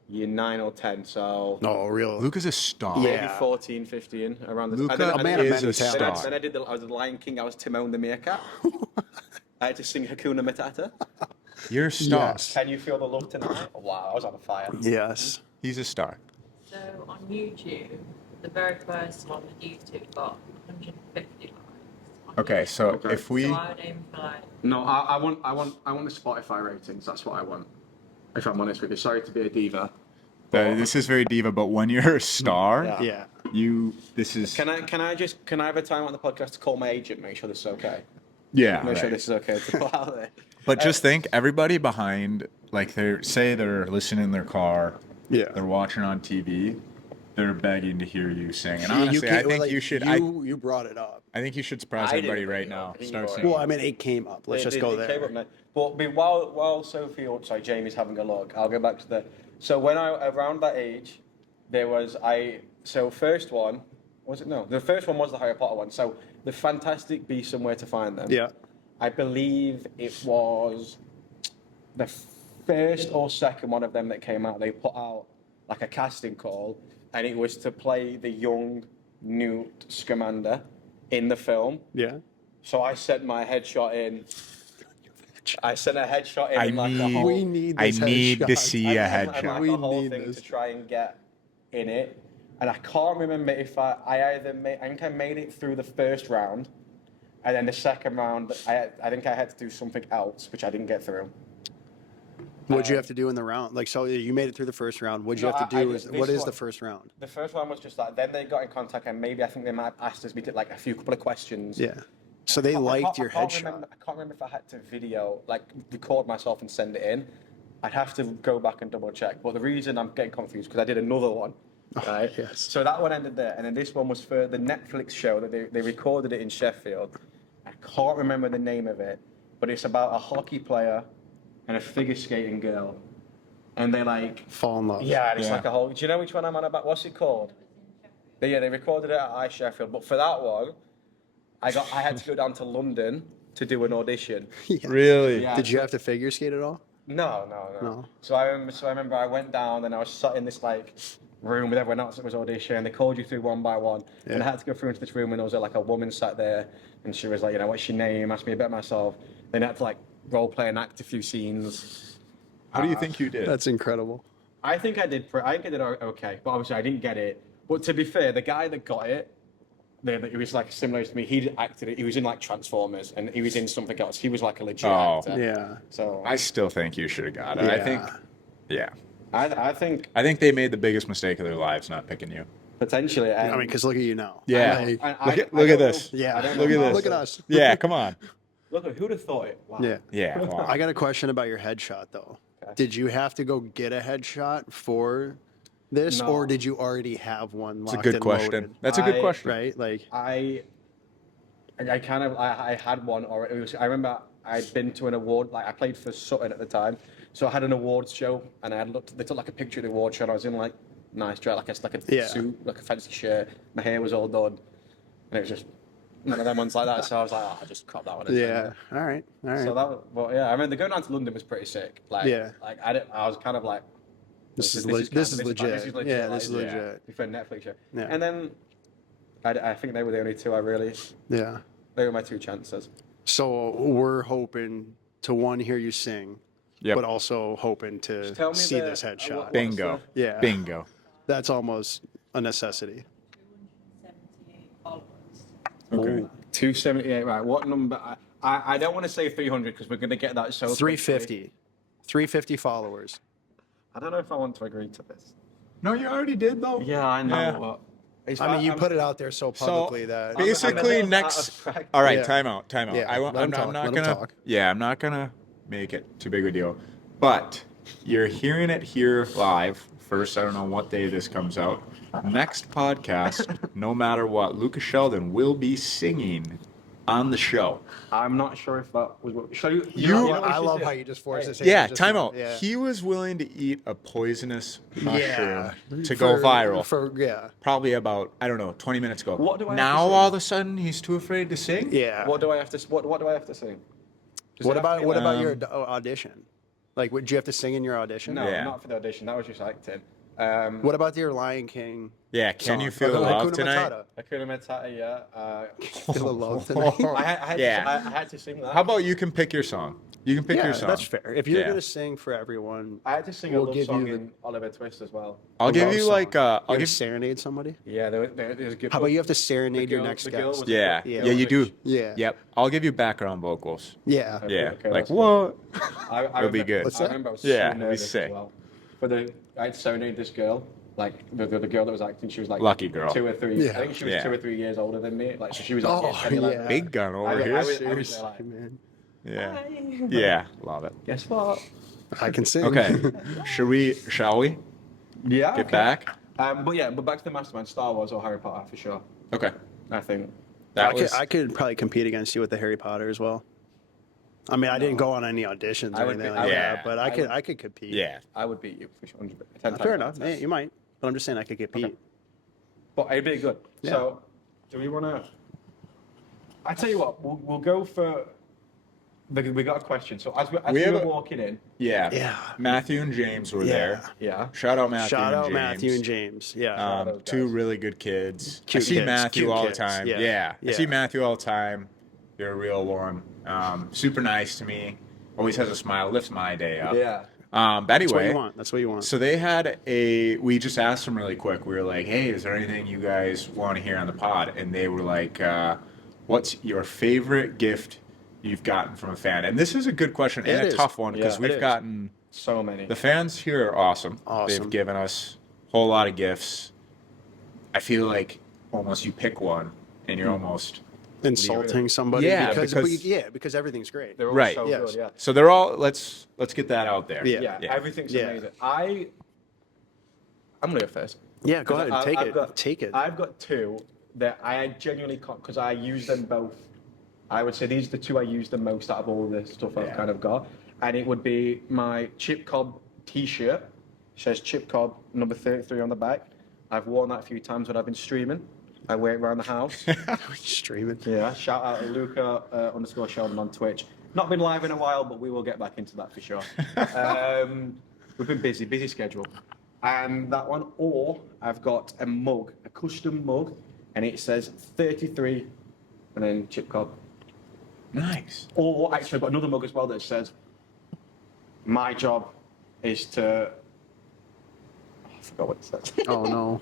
year 9 or 10, so No, real. Luca's a star. Yeah. maybe 14, 15 around the. Luca and then- a and man then- of is many a talents. star. Then I was the Lion King. I was Timon the meerkat. I had to sing Hakuna Matata. You're a star. Yes. Can you feel the love tonight? Oh, wow, I was on fire. Yes. He's a star. So on YouTube, the very first one on YouTube got 150 likes. on Okay, YouTube. so if we So I would aim for like. No, I want the Spotify ratings. That's what I want. If I'm honest with you, sorry to be a diva. this is very diva, but when you're a star, Yeah. Yeah. this is Can I have a time on the podcast to call my agent, make sure this is okay? yeah. Make sure right. this is okay to put out there. But just think, everybody behind, like they're listening in their car, Yeah. they're watching on TV, they're begging to hear you sing. And You honestly, I can't- think like, you should. You brought it up. I think you should surprise I everybody didn't right bring it now. up. He Start brought it singing. Well, I mean, it came up. Let's just go It came there. up now. But while Sophie, sorry, Jamie's having a look, I'll go back to the. So when around that age, there was So first one was it? No, the first one was the Harry Potter one. So the Fantastic Beasts Somewhere to Find Them. Yeah. I believe it was the first or second one of them that came out. They put out like a casting call, and it was to play the young Newt Scamander in the film. Yeah. So I sent my headshot in. I sent a headshot in. I and like a need- whole, We need I this need to headshot. see a and headshot. like We a whole need thing this. to try and get in it. And I can't remember if I either made. I think I made it through the first round, and then the second round, I think I had to do something else, which I didn't get through. What'd you have to do in the round? Like, so you made it through the first round. What'd you No, have to I do? did What this is the one. first round? The first one was just like. Then they got in contact, and maybe I think they might have asked us. We did like a couple of questions. Yeah. So they liked your headshot. I can't remember if I had to record myself and send it in. I'd have to go back and double check. But the reason I'm getting confused because I did another one. Right? yes. So that one ended there, and then this one was for the Netflix show that they recorded it in Sheffield. I can't remember the name of it, but it's about a hockey player and a figure skating girl, and they like. Fall in love. Yeah, and it's Yeah. like a whole. Do you know which one I'm on about? What's it called? They recorded it at Sheffield, but for that one, I had to go down to London to do an audition. Yes. Really? Yeah, Did you so- have to figure skate at all? No. No. So I remember I went down and I was sat in this like room with everyone else that was auditioning. They called you through one by one, and I had to go through into this room, and there was like a woman sat there, and she was like, what's your name? Asked me about myself. Then I had to like role play and act a few scenes. What do you think you did? That's incredible. I think I did. I think I did okay, but obviously I didn't get it. But to be fair, the guy that got it, he was like similar to me. He acted it. He was in like Transformers, and he was in something else. He was like a legit Oh. actor. Yeah. So I still think you should have got it. I Yeah. think, yeah. I think I think they made the biggest mistake of their lives not picking you. potentially. I mean, because look at you now. Yeah. Like, Look at this. yeah. I don't Look at know. this. Look at us. Yeah, come on. Look, who'd have thought it? Wow. Yeah. Yeah, come on. I got a question about your headshot though. Okay. Did you have to go get a headshot for this, No. or did you already have one That's a locked good and question. loaded? That's a good I- question. Right? Like, I had one, or I remember I'd been to an award, like I played for Sutton at the time, so I had an awards show, and they took like a picture of the award show, and I was in like nice dress, like a Yeah. suit, like a fancy shirt, my hair was all done, and it was just none of them ones like that. So I was like, I just crop that one. Yeah. All right. So but yeah, I mean, the going down to London was pretty sick. Like, Yeah. like I was kind of like, This is legit. legit. Yeah, this is legit. For a Netflix show. Yeah. And then I think they were the only two I really. Yeah. They were my two chances. So we're hoping to hear you sing, Yep. but also hoping Tell to me see the- this headshot. what- Bingo. Yeah. Bingo. That's almost a necessity. 278 followers. Okay. 278. Right. What number? I don't want to say 300 because we're gonna get that so. 350. 350 followers. I don't know if I want to agree to this. No, you already did though. Yeah, I know. Yeah. But I mean, you put it out there so publicly that. Basically, I'm next. out of All right, Yeah. time out. Yeah, I'm let him not talk, let him gonna. talk. Yeah, I'm not gonna make it too big a deal. But you're hearing it here live. First, I don't know what day this comes out. Next podcast, no matter what, Luca Sheldon will be singing on the show. I'm not sure if that was what. Should you? You- know what I we love should how do? you just force this. Yeah, just- time out. Yeah. He was willing to eat a poisonous mushroom to For- go viral. Yeah. Probably about, I don't know, 20 minutes ago. What do I have now to say? all of a sudden he's too afraid to sing? Yeah. What do I have to? What do I have to say? Does What it have to about be like- your audition? Like, would you have to sing in your audition? No, Yeah. not for the audition. That was just acting. What about your Lion King? Yeah, can you song? feel the Or love Hakuna tonight? Matata? Hakuna Matata, yeah. Feel the love tonight. Yeah. I had to sing that. How about you can pick your song? You can pick Yeah, your song. that's fair. If you're Yeah. gonna sing for everyone, I had to sing We'll a love give song you the- in Oliver Twist as well. I'll a give love you song. like You're I'll gonna give serenade somebody. Yeah, there's a good. How about you have to serenade your next the girl guest? was- yeah. Yeah. Yeah, you do. Yeah. Yep. I'll give you background vocals. Yeah. Yeah. Okay, Like that's what? I It'll be good. What's I that? remember I was Yeah, so it'll be nervous sick. as well. I had serenade this girl, like the girl that was acting. She was like Lucky girl. 2 or 3. Yeah. I think she was Yeah. 2 or 3 years older than me. Like so she was. Oh, like, yeah. Big gun over I here. was Seriously, like, man. Yeah. Hi. Yeah. Love it. Guess what? I can sing. Okay. Shall we Yeah. get okay. back? But back to the Mastermind, Star Wars or Harry Potter for sure. Okay. I think. I could probably compete against you with the Harry Potter as well. I mean, I didn't go on any auditions I or would anything be- like Yeah. that, but I would- I could compete. Yeah. I would beat you for sure. 10 Fair times. enough. Hey, you might, but I'm just saying I could compete. Okay. But it'd be good. Yeah. So, do we want to? I tell you what, we'll go for. We got a question. So as we have were a- walking in, Yeah. Yeah. Matthew and James were Yeah. there. yeah, Shout out Matthew Shout and out James. Matthew and James. Yeah. out those Two guys. really good kids. Cute I see kids, Matthew cute all kids, the time. yeah. Yeah. I Yeah. see Matthew all the time. You're a real one. Super nice to me. Always has a smile. Lifts my day up. yeah. But That's what anyway, you want. That's what you want. so they had we just asked them really quick. We were like, hey, is there anything you guys want to hear on the pod? And they were like, what's your favorite gift you've gotten from a fan? And this is a good question and It a is. tough one because Yeah, it we've is. gotten, So many. the fans here are awesome. Awesome. They've given us a whole lot of gifts. I feel like almost you pick one and you're almost, Insulting somebody. Yeah, because because- because everything's great. They're all Right. so Yes. good. Yeah. so they're all, let's get that out there. Yeah. Yeah. Yeah. Everything's Yeah. amazing. I'm gonna go first. Yeah, go ahead. Take I've it. got- Take it. I've got 2 that I genuinely can't because I use them both. I would say these are the 2 I use the most out of all the stuff I've Yeah. kind of got. And it would be my Chip Cobb t-shirt. Says Chip Cobb number 33 on the back. I've worn that a few times when I've been streaming. I wear it around the house. Streaming. Yeah, shout out to Luca _ Sheldon on Twitch. Not been live in a while, but we will get back into that for sure. We've been busy schedule. And that one, or I've got a mug, a custom mug, and it says 33 and then Chip Cobb. Nice. Or actually, I've got another mug as well that says, my job is to. Oh, I forgot what it says. Oh no!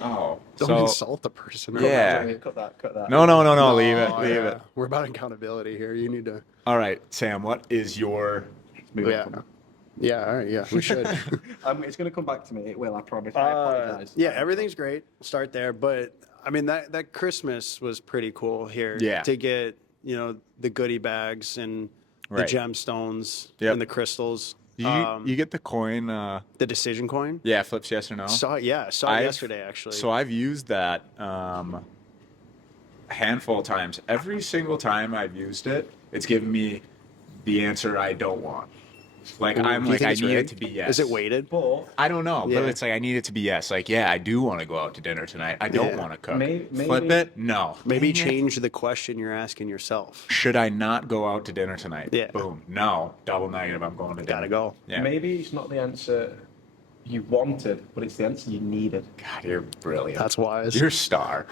Oh, Don't so insult the person. Yeah. Cut that. no, leave it, Oh, leave yeah. it. We're about accountability here. You need to. All right, Sam, what is your? Yeah. Yeah. All right. Yeah. We should. It's going to come back to me. It will, I promise. I apologize. Yeah, everything's great. Start there, but I mean that Christmas was pretty cool here. Yeah. To get the goodie bags and Right. the gemstones Yep. and the crystals. You get the coin. The decision coin. Yeah, flips yes or no. Saw it yesterday actually. So I've used that a handful of times. Every single time I've used it, it's given me the answer I don't want. Like Do I'm you like think I it's need it rigged? to be yes. Is it weighted? But I don't know, but Yeah. it's like I need it to be yes. Like yeah, I do want to go out to dinner tonight. I don't Yeah. want to cook. Maybe- Flip it? No. Maybe Dang it. change the question you're asking yourself. Should I not go out to dinner tonight? Yeah. Boom. No. Double negative. I'm going to dinner. Gotta go. Yeah. maybe it's not the answer you wanted, but it's the answer you needed. God, you're brilliant. That's wise. You're a star.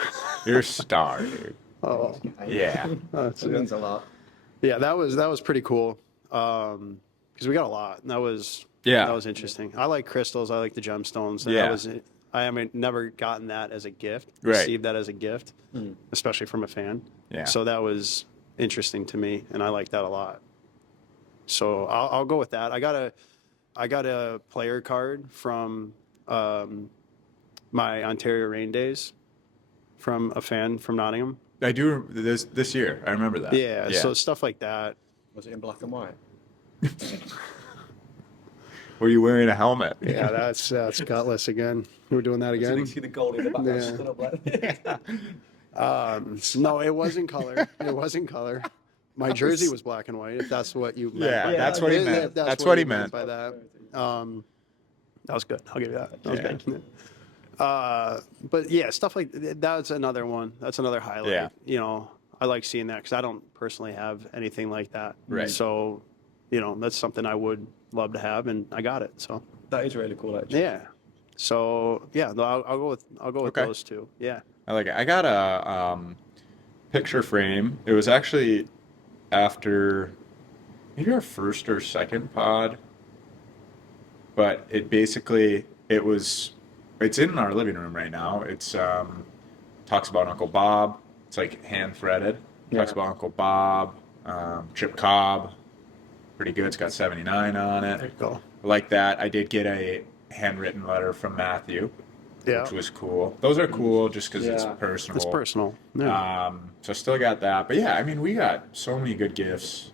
You're a star, dude. Oh, Yeah. that's That means a lot. yeah. That was pretty cool. Because we got a lot. That was interesting. I like crystals. I like the gemstones. And Yeah. I haven't never gotten that as a gift. Right. Received that as a gift, especially from a fan. Yeah. So that was interesting to me, and I like that a lot. So I'll go with that. I got a player card from my Ontario Rain days from a fan from Nottingham. I do this year. I remember that. Yeah. So stuff like that. Was it in black and white? Were you wearing a helmet? Yeah, that's gutless again. We're doing that So again. you see the goalie in the back Yeah. stood up like No, it was in color. It was in color. My jersey was black and white. If that's what you meant. Yeah, by that's that. what he If meant. That's what he meant. by that. That was good. I'll give you that. That was Yeah. good. But yeah, stuff like that's another one. That's another highlight. Yeah. You know, I like seeing that because I don't personally have anything like that. Right. So, you know, that's something I would love to have, and I got it. So that is really cool actually. yeah. So yeah, no, I'll go with Okay. those two. Yeah. I like it. I got a picture frame. It was actually after maybe our first or second pod, but it's in our living room right now. It's talks about Uncle Bob. It's like hand threaded. Talks Yeah. about Uncle Bob, Chip Cobb. Pretty good. It's got 79 on There you it. go. Like that. I did get a handwritten letter from Matthew, Yeah. which was cool. Those are cool just because it's Yeah. personal. It's personal. Yeah. So I still got that. But yeah, I mean, we got so many good gifts.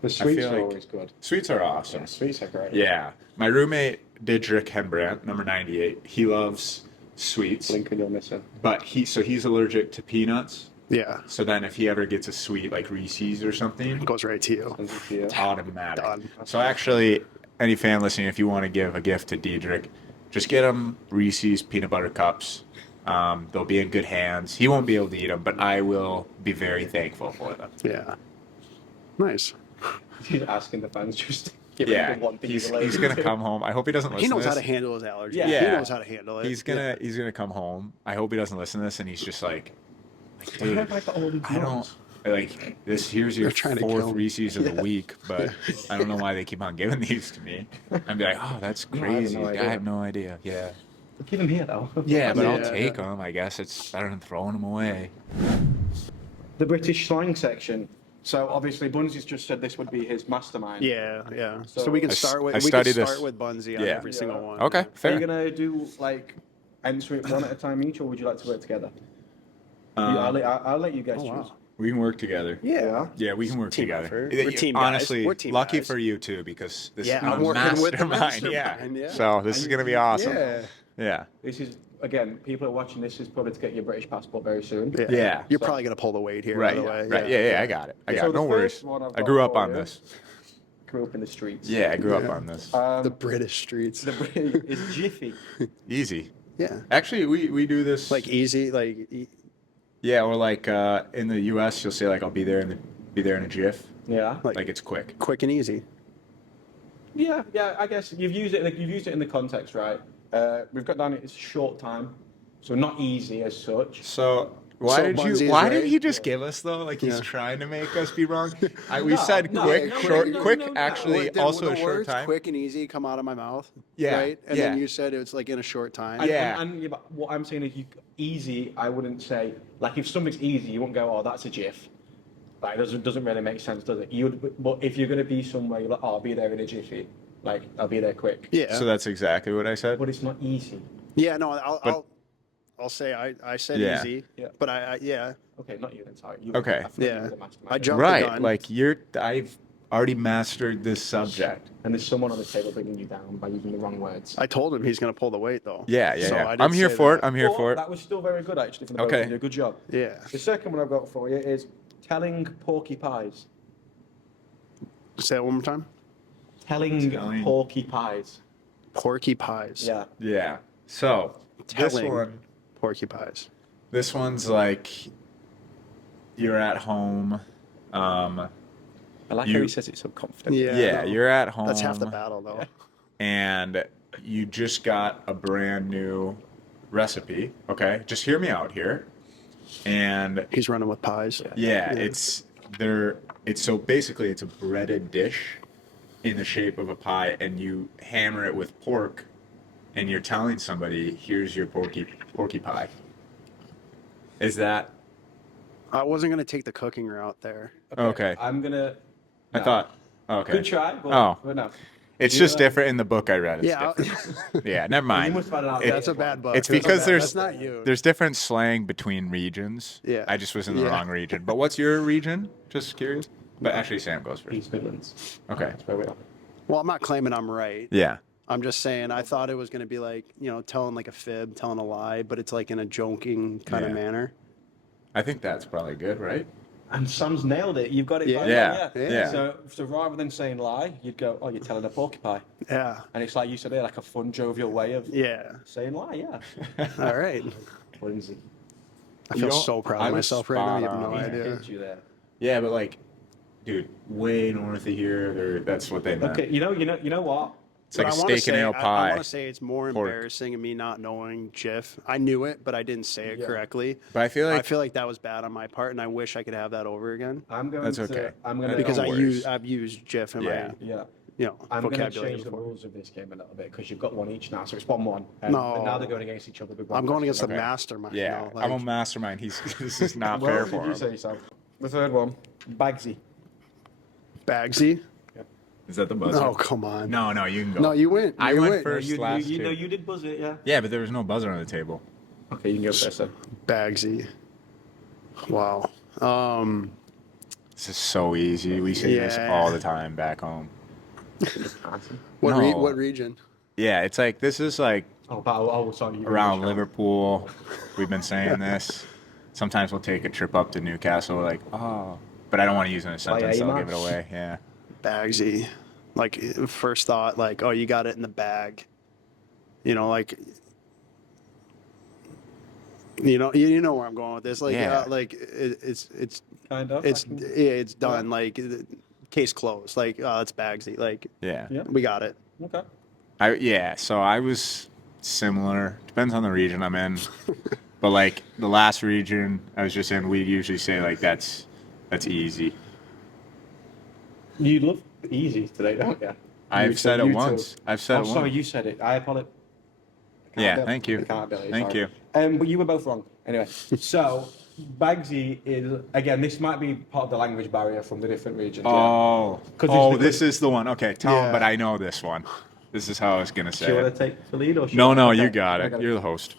The sweets feel are like- always good. Sweets are awesome. Yeah, sweets are great. Yeah. My roommate, Didrik Hembrandt, number 98, he loves sweets, Lincoln, you're missing. but he's allergic to peanuts. Yeah. So then if he ever gets a sweet like Reese's or something, Goes right to you. Sends it to you. it's automatic. Done. So actually, any fan listening, if you want to give a gift to Diedrich, just get him Reese's peanut butter cups. They'll be in good hands. He won't be able to eat them, but I will be very thankful for them. Yeah. Nice. He's asking the fans just to give Yeah, him the one thing he's allergic gonna to. come home. I hope he doesn't listen He knows to how this. to handle his allergies. Yeah. He Yeah. knows how to handle it. He's gonna come home. I hope he doesn't listen to this, and he's just like, Why dude, have I got all these I don't notes? like this. Here's your They're trying to kill fourth him. Reese's of the week, but I don't know why they keep on giving these to me. I'd be like, oh, that's No, I have crazy. no I idea. have no idea. Yeah, Keep him here though. yeah, but I'll Yeah. take them. I guess it's better than throwing them away. The British slang section. So obviously Bunzy's just said this would be his mastermind. Yeah, yeah. So, So we can I start with I we can studied start this. with Bunzy on Yeah. every single one. Okay, Are fair. you gonna do like answer it one at a time each, or would you like to work together? I'll let you guys Oh, choose. wow. We can work together. Yeah. Yeah, we can work Team together. effort. We're team guys. Honestly, We're team lucky guys. for you too, because this Yeah, is I'm a working with the mastermind. mastermind, yeah. So this is gonna be awesome. Yeah. Yeah. This is again, people are watching this is probably to get your British passport very soon. Yeah. Yeah. You're So- probably gonna pull the weight here, Right. by the way. Right. Yeah. I got it. I got So it. the No worries. first one I've I got grew up for on you- this. Grew up in the streets. Yeah, I grew up Yeah. on this. The British streets. The is Jiffy. Easy. Yeah. Actually, we do this Like easy, yeah, or like in the U.S. you'll say like I'll be there in a jiff. Yeah. Like it's quick. quick and easy. Yeah. I guess you've used it in the context, right? We've got down it's short time, so not easy as such. So why So Bunzy is did right? he just give us though? Like he's Yeah. trying to make us be wrong. We No, said no, quick, no, short, no, quick. no, no. Actually, The- also the a short words time. quick and easy come out of my mouth. Yeah, Right. And yeah. then you said it's like in a short time. And, Yeah. and but what I'm saying is, easy. I wouldn't say like if something's easy, you won't go, oh, that's a jiff. Like doesn't really make sense, does it? But if you're gonna be somewhere, you're like, oh, I'll be there in a jiffy. Like I'll be there quick. Yeah. So that's exactly what I said. But it's not easy. Yeah. No. But- I'll say I said Yeah. easy. Yeah. But I yeah. Okay, not you then. Sorry. You, Okay. I forgot you Yeah. were the mastermind. I jumped the Right. gun. Like I've already mastered this subject. And there's someone on the table bringing you down by using the wrong words. I told him he's gonna pull the weight though. Yeah. So I did I'm here say for it. that. I'm here But for it. That was still very good actually for the Okay. both of you. Good job. Yeah. The second one I've got for you is telling porky pies. Say it one more time. Telling Telling. porky pies. Porky pies. Yeah. Yeah. So Telling porky pies. this one's like you're at home. I like how You- he says it so confident. Yeah, no. you're at home. That's half the battle, though. And you just got a brand new recipe. Okay, just hear me out here. And He's running with pies. yeah, it's so basically it's a breaded dish in the shape of a pie, and you hammer it with pork, and you're telling somebody, "Here's your porky pie." Is that I wasn't gonna take the cooking route there. okay? I'm gonna. I no. thought okay. Good try. But, Oh. but no. It's You just know- different in the book I read. It's Yeah, different. Yeah, never You mind. must find it out. It- that's a bad book. It's because that's not you. there's different slang between regions. Yeah. I just was in the Yeah. wrong region. But what's your region? Just curious. But actually, Sam goes first. East Midlands. Okay. That's where we are. Well, I'm not claiming I'm right. Yeah. I'm just saying I thought it was gonna be like, telling like a fib, telling a lie, but it's like in a joking kind of Yeah. manner. I think that's probably good, right? And Sam's nailed it. You've got it. Yeah. right Yeah. there, Yeah. So rather than saying lie, you'd go, "Oh, you're telling a porcupine," Yeah. and it's like you said, there, like a fun, jovial way of Yeah. saying lie. Yeah. All right. Whimsy. I feel You know, so proud I of was myself right now. You have spot no on. idea. Hit you there. Yeah, but like, dude, way north of here, that's what they meant. Okay. You know what? It's like But a I wanna steak and say- ale I pie. want to say it's more Pork. embarrassing of me not knowing Jif. I knew it, but I didn't say it Yeah. correctly. But I feel like I feel like that was bad on my part, and I wish I could have that over again I'm going That's to. okay. I'm going to because No worries. I've used Jif in Yeah. my Yeah. I'm going to vocabulary change the before. rules of this game a little bit because you've got one each now, so it's 1-1. And No. but now they're going against each other. With one I'm going against question. the Okay. mastermind. yeah, no, I'm a like- mastermind. This is not Well, fair did for you him. say so? The third one, Bagsy. Bagsy. Is that the buzzer? No, come on. No, you can go. No, you went. I You went went. first. You last know two. you did buzz it, yeah. Yeah, but there was no buzzer on the table. Okay, you can go first then. Bagsy. Wow. This is so easy. We say this Yeah. all the time back home. What No. what region? Yeah, it's like this is like Sorry. you around go, Liverpool. We've been saying this. Sometimes we'll take a trip up to Newcastle. Like, oh, but I don't want to use it in a sentence. yeah, So I'll man. give it away. Yeah. Bagsy. Like first thought, like, oh, you got it in the bag. Like. You know where I'm going with this. Like, Yeah. it's Kind of. it's done. Like, case closed. Like, oh, it's Bagsy. Like, Yeah. Yeah. we got it. Okay. So I was similar. Depends on the region I'm in. But like the last region I was just in, we usually say like that's easy. You love easy today, don't you? I've said it once. I've said it Sorry, once. you said it. I apologize. Yeah, thank you. Thank you. But you were both wrong. Anyway, so Bagsy is again. This might be part of the language barrier from the different regions. Oh, 'Cause it's the- this is the one. Okay, tell him, Yeah. but I know this one. This is how I was gonna Do say you want it. to take the lead or? should No, I? no, Okay, you got I it. You're the host.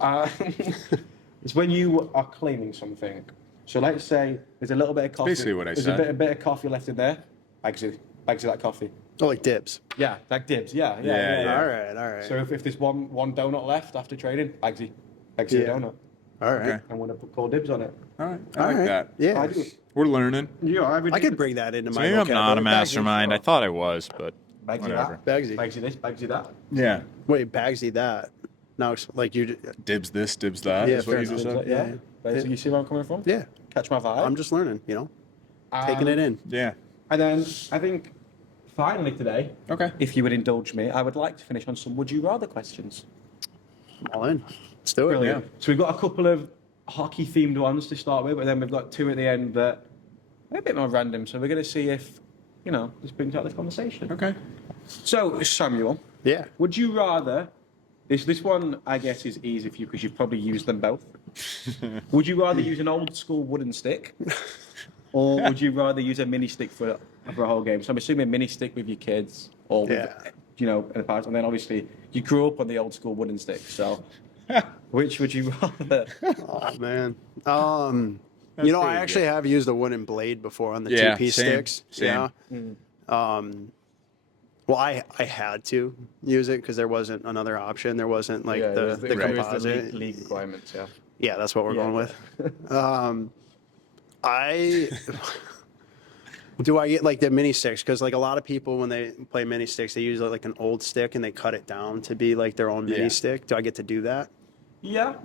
It's when you are claiming something. So let's say there's a little bit of coffee. basically what I there's said. a bit of coffee left in there. Bagsy that coffee. Oh, like dibs. Yeah, like dibs. Yeah. Yeah. All right. So if there's one donut left after trading, Bagsy the Yeah. donut. All right. Okay. I'm gonna call dibs on it. All right, I All like right. that. Yeah. I do. We're learning. Yeah, I could bring that into So my maybe I'm not a vocabulary. mastermind. I thought I was, but Bagsy whatever. that. Bagsy. Bagsy this. Bagsy that. Yeah. Wait, Bagsy that. Now, it's like you. Dibs this, dibs that. Yeah, is what fair you just enough. said. Yeah. Yeah. Basically, you see where I'm coming from? Yeah. Catch my vibe. I'm just learning. Taking it in. Yeah. And then I think finally today, Okay. if you would indulge me, I would like to finish on some would you rather questions. All in. Let's do it. Brilliant. So we've got a couple of hockey themed ones to start with, but then we've got two at the end that are a bit more random. So we're going to see if, this brings out the conversation. Okay. So, Samuel, Yeah. would you rather, this one I guess is easy for you because you've probably used them both. Would you rather use an old school wooden stick or would you rather use a mini stick for a whole game? So I'm assuming mini stick with your kids or with, Yeah. in the past. And then obviously you grew up on the old school wooden stick. So which would you rather? Oh man. That's I pretty actually good. have used a wooden blade before on the Yeah, two-piece same, sticks. same. Yeah. Well, I had to use it because there wasn't another option. There wasn't like the composite. league requirements, yeah. Yeah, that's what we're Yeah. going with. I Do I get like the mini sticks? Because like a lot of people when they play mini sticks, they use like an old stick and they cut it down to be like their own mini Yeah. stick. Do I get to do that? Yeah.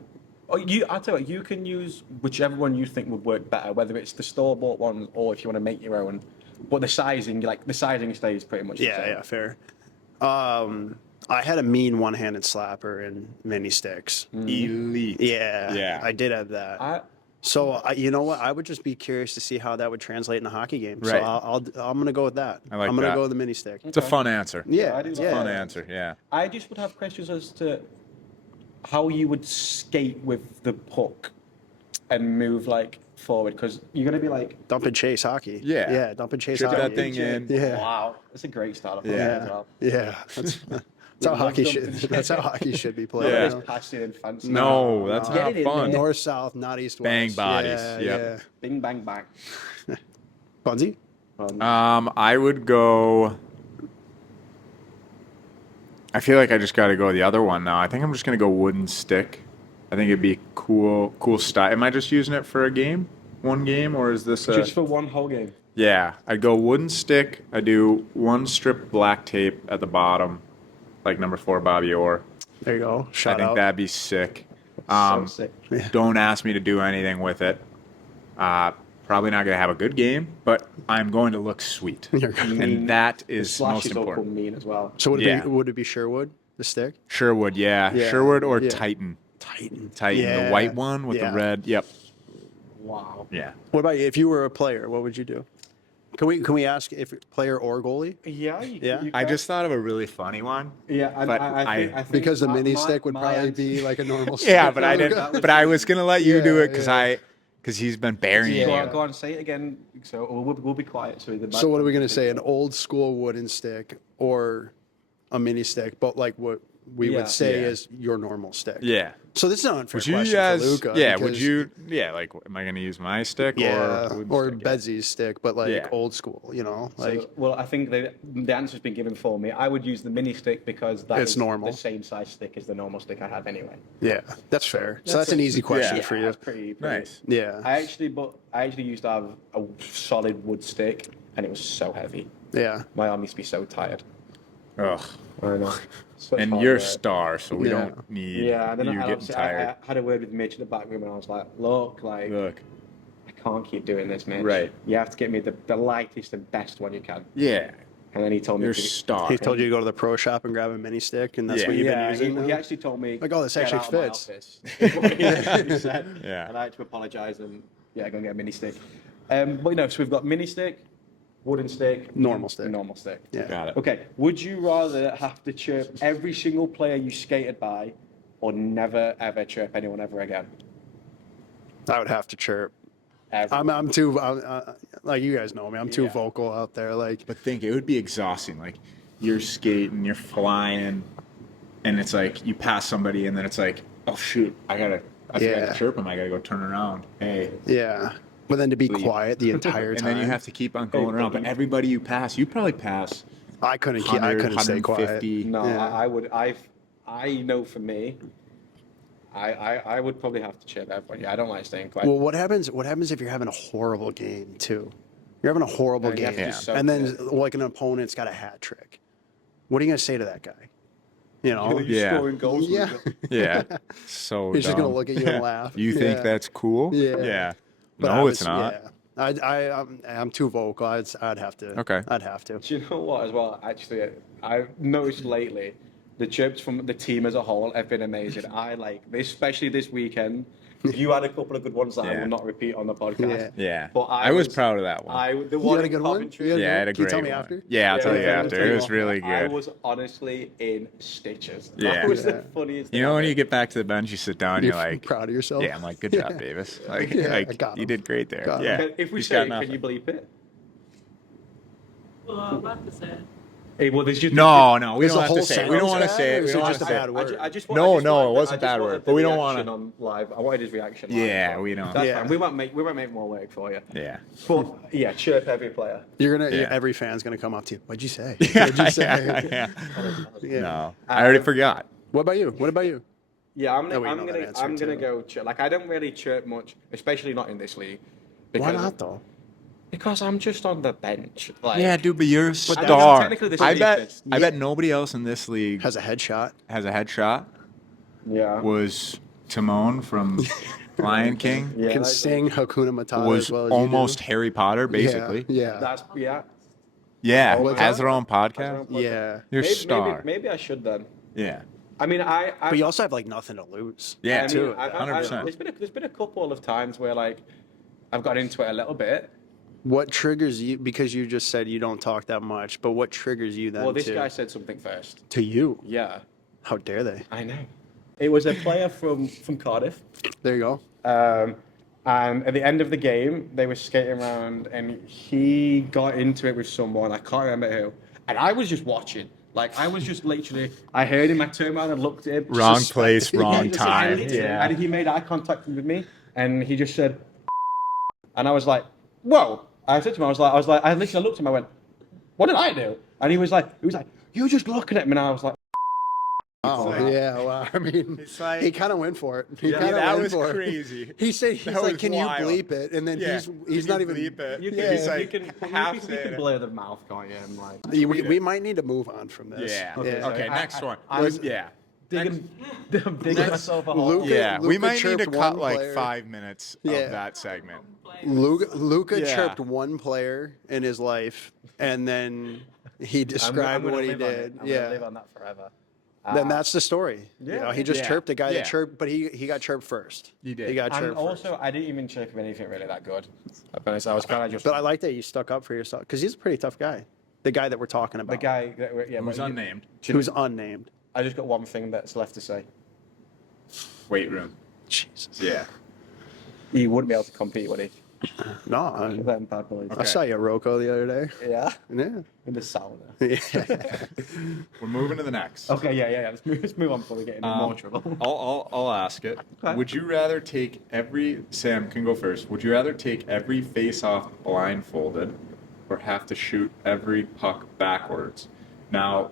Or I tell you what, you can use whichever one you think would work better, whether it's the store-bought one or if you want to make your own. But the sizing stays pretty much the Yeah, same. yeah, fair. I had a mean one-handed slapper in mini sticks. Elite. Yeah, Yeah. I did have that. So you know what? I would just be curious to see how that would translate in a hockey game. Right. So I'm gonna go with that. I like I'm gonna that. go with the mini stick. It's a fun answer. Yeah, I do It's a like fun that. answer. Yeah. I just would have questions as to how you would skate with the puck and move like forward, because you're gonna be like Dump and chase hockey. Yeah. Yeah, dump and chase Chip hockey. that thing in. Yeah. Wow, that's a great start. Yeah. As well. Yeah. That's how hockey Dump should. and chase. That's how hockey should be played. Yeah. you know? Passing and fancy. No, that's Get not it in fun. there. North south, not east Bang west. bodies. Yeah, Yep. Bing bang bang. yeah. Bunzy? I would go. I feel like I just got to go the other one now. I think I'm just gonna go wooden stick. I think it'd be cool style. Am I just using it for a game, one game, or is this a? Just for one whole game. Yeah, I'd go wooden stick. I do one strip black tape at the bottom, like number 4 Bobby Orr. There you go. I Shout think out. that'd be sick. So sick. Don't ask me to do anything with it. Probably not gonna have a good game, but I'm going to look sweet, You're gonna- and that The is slash most is all called important. mean as well. So Yeah. would it be Sherwood, the stick? Sherwood, yeah. Yeah, Sherwood or yeah. Titan. Titan. Titan, Yeah. the white one with Yeah. the red. Yep. Wow. Yeah. What about you? If you were a player, what would you do? Can we ask if player or goalie? Yeah. Yeah. I just thought of a really funny one. Yeah, and but I think Because the mini my- stick would my probably answer- be like a normal stick. Yeah, but I That didn't. was- But I was gonna let you do Yeah, it because yeah. he's been burying Go you. on, go on, say it again. So we'll be quiet. So what are we gonna say? An old school wooden stick or a mini stick? But like what we Yeah. would say Yeah. is your normal stick. Yeah. So this is an unfair Would you question guys? for Luca. Yeah. Would because- you? Yeah. Like, am I gonna use my stick Yeah, or wooden or stick? Yeah. Betsy's stick, but like Yeah. old school. You know, like Well, I think the answer's been given for me. I would use the mini stick because that It's is normal. the same size stick as the normal stick I have anyway. yeah, that's fair. So that's an easy question yeah, for you. That's pretty Nice. Yeah, I actually used to have a solid wood stick, and it was so heavy. yeah. My arm used to be so tired. Ugh. I know. Such And hard you're a work. star, so we Yeah. don't need Yeah, and then you I, getting obviously tired. I had a word with Mitch in the back room, and I was like, "Look, like Look. I can't keep doing this, Mitch. Right. You have to get me the lightest and best one you can." Yeah. And then he told me You're a to star. He told you to go to the pro shop and grab a mini stick, and that's Yeah. what you've yeah, been using. he now? actually told me, Like, oh, this "Get actually out of my fits." office." Is what he actually said. Yeah. And I had to apologise and go and get a mini stick. But so we've got mini stick, wooden stick, Normal stick. normal stick. Yeah. Got it. Okay. Would you rather have to chirp every single player you skated by, or never ever chirp anyone ever again? I would have to chirp. Ever. I'm too like you guys know me. I'm too Yeah. vocal out there. Like But think it would be exhausting. Like you're skating, you're flying, and it's like you pass somebody, and then it's like, oh shoot, I forgot Yeah. to chirp him. I gotta go turn around. Hey, yeah, but then to be Leave. quiet the entire and time. then you have to keep on going around. But everybody you pass, you probably pass. I couldn't keep. I 100, couldn't stay quiet. 150. No, Yeah. I would. I know for me, I would probably have to chirp everyone. Yeah, I don't like staying quiet. Well, what happens? What happens if you're having a horrible game too? You're having a horrible You have game, to do and then something. like an opponent's got a hat trick. What are you gonna say to that guy? You know, You're Yeah. scoring goals. with yeah. it. Yeah. So He's just gonna dumb. look at you and laugh. You think Yeah. that's cool? Yeah. Yeah. But I No, was- it's not. Yeah. I'm too vocal. I'd have to. Okay. I'd have to. Do you know what? As well, actually, I've noticed lately the chirps from the team as a whole have been amazing. I like this, especially this weekend. You had a couple of good ones that I Yeah. will not repeat on the podcast. Yeah. But I was proud of that one. The You one had a in good one? Coventry. You had a Yeah, I had a Can you great tell me one. after? Yeah, I'll tell you Yeah, after. It was really I good. was honestly in stitches. Yeah. That was Yeah. the funniest. You know, when you get back to the bench, you sit down, You're you're like, proud of yourself. yeah, I'm like, good job, Davis. Like, Yeah, I like got you him. did great there. Got him. Yeah. If we He's say got it, can nothing. you bleep it? Well, I'm about to say it. Hey, well, there's just No, no, we Is don't the have whole to say it. We don't want to sentence say bad, it. or We is don't it want just to a say bad it. word? No, it wasn't I just bad wanted word, but we the don't wanna- reaction on live. I wanted his reaction. Live, Yeah, so we don't. That's Yeah. fine. We won't make more work for you. Yeah. But yeah, chirp every player. You're gonna. Yeah. Every fan's gonna come up to you. What'd you say? What'd you say? yeah. Yeah. No, I already forgot. What about you? What about you? Yeah, I'm Oh, we gonna know that answer, I'm gonna too. go chirp. Like I don't really chirp much, especially not in this league. Why because- not though? Because I'm just on the bench. Like, Yeah, dude, but you're a I mean, star. technically this I is bet. defense. I bet nobody else in this league Has a headshot. has a headshot. Yeah. Was Timon from Lion King? Yeah, Can that's- sing Hakuna Matata Was as well as almost you Harry Potter, do. basically. Yeah. That's yeah. Yeah, Oh, has their own Has our podcast. own podcast. Yeah. You're a Maybe, star. Maybe I should then. Yeah. I mean, I But you also have like nothing to lose. Yeah, I mean, too. I've- 100%. there's been a couple of times where like I've got into it a little bit. What triggers you? Because you just said you don't talk that much, but what triggers you then? Well, this to, guy said something first. to you. Yeah, How dare they? I know. It was a player from Cardiff. There you go. And at the end of the game, they were skating around, and he got into it with someone. I can't remember who. And I was just watching. Like, I was just literally, I heard him, I turned around and looked at him. Wrong place, wrong And time. literally- Yeah. And he made eye contact with me, and he just said, and I was like, whoa. I said to him, I literally looked at him, I went, what did I do? And he was like, you're just looking at me. And I was like, Oh, like- yeah. Well, I mean, It's like- he kind of went for it. He Yeah, kind of that went was for crazy. it. He said, he's That like, was can wild. you bleep it? And then Yeah. he's Can not you even. bleep it? you Yeah. He's like you can half-saying it. blur the mouth, can't you? And like, We might need to move on from this. Yeah. Okay, Okay, so next one. I'm- Yeah. digging myself a hole. Luca- Yeah, we Luca might need to chirped cut one like player. 5 minutes Yeah. of that segment. Luca Yeah. chirped one player in his life, and then he described gonna what he live on it. did. I'm gonna live Yeah. on that forever. Then that's the story. You yeah. know, he just Yeah. chirped a guy Yeah. that chirped, but he got chirped first. He did. He got And chirped first. also, I didn't even chirp him anything really that good. I'll be honest, I was kind of just But I like that you stuck up for yourself because he's a pretty tough guy. The guy that we're talking about. the guy. Yeah, Who's but unnamed? who's unnamed. I just got one thing that's left to say. Weight room. Jesus. Yeah. He wouldn't be able to compete, would he? No, With them bad boys. I saw you at Rocco the other day. Yeah. Yeah. In the sauna. We're moving to the next. Okay, yeah. Let's move on before we get into more trouble. I'll ask it. Okay. Would you rather take Sam can go first. Would you rather take every face-off blindfolded or have to shoot every puck backwards? Now,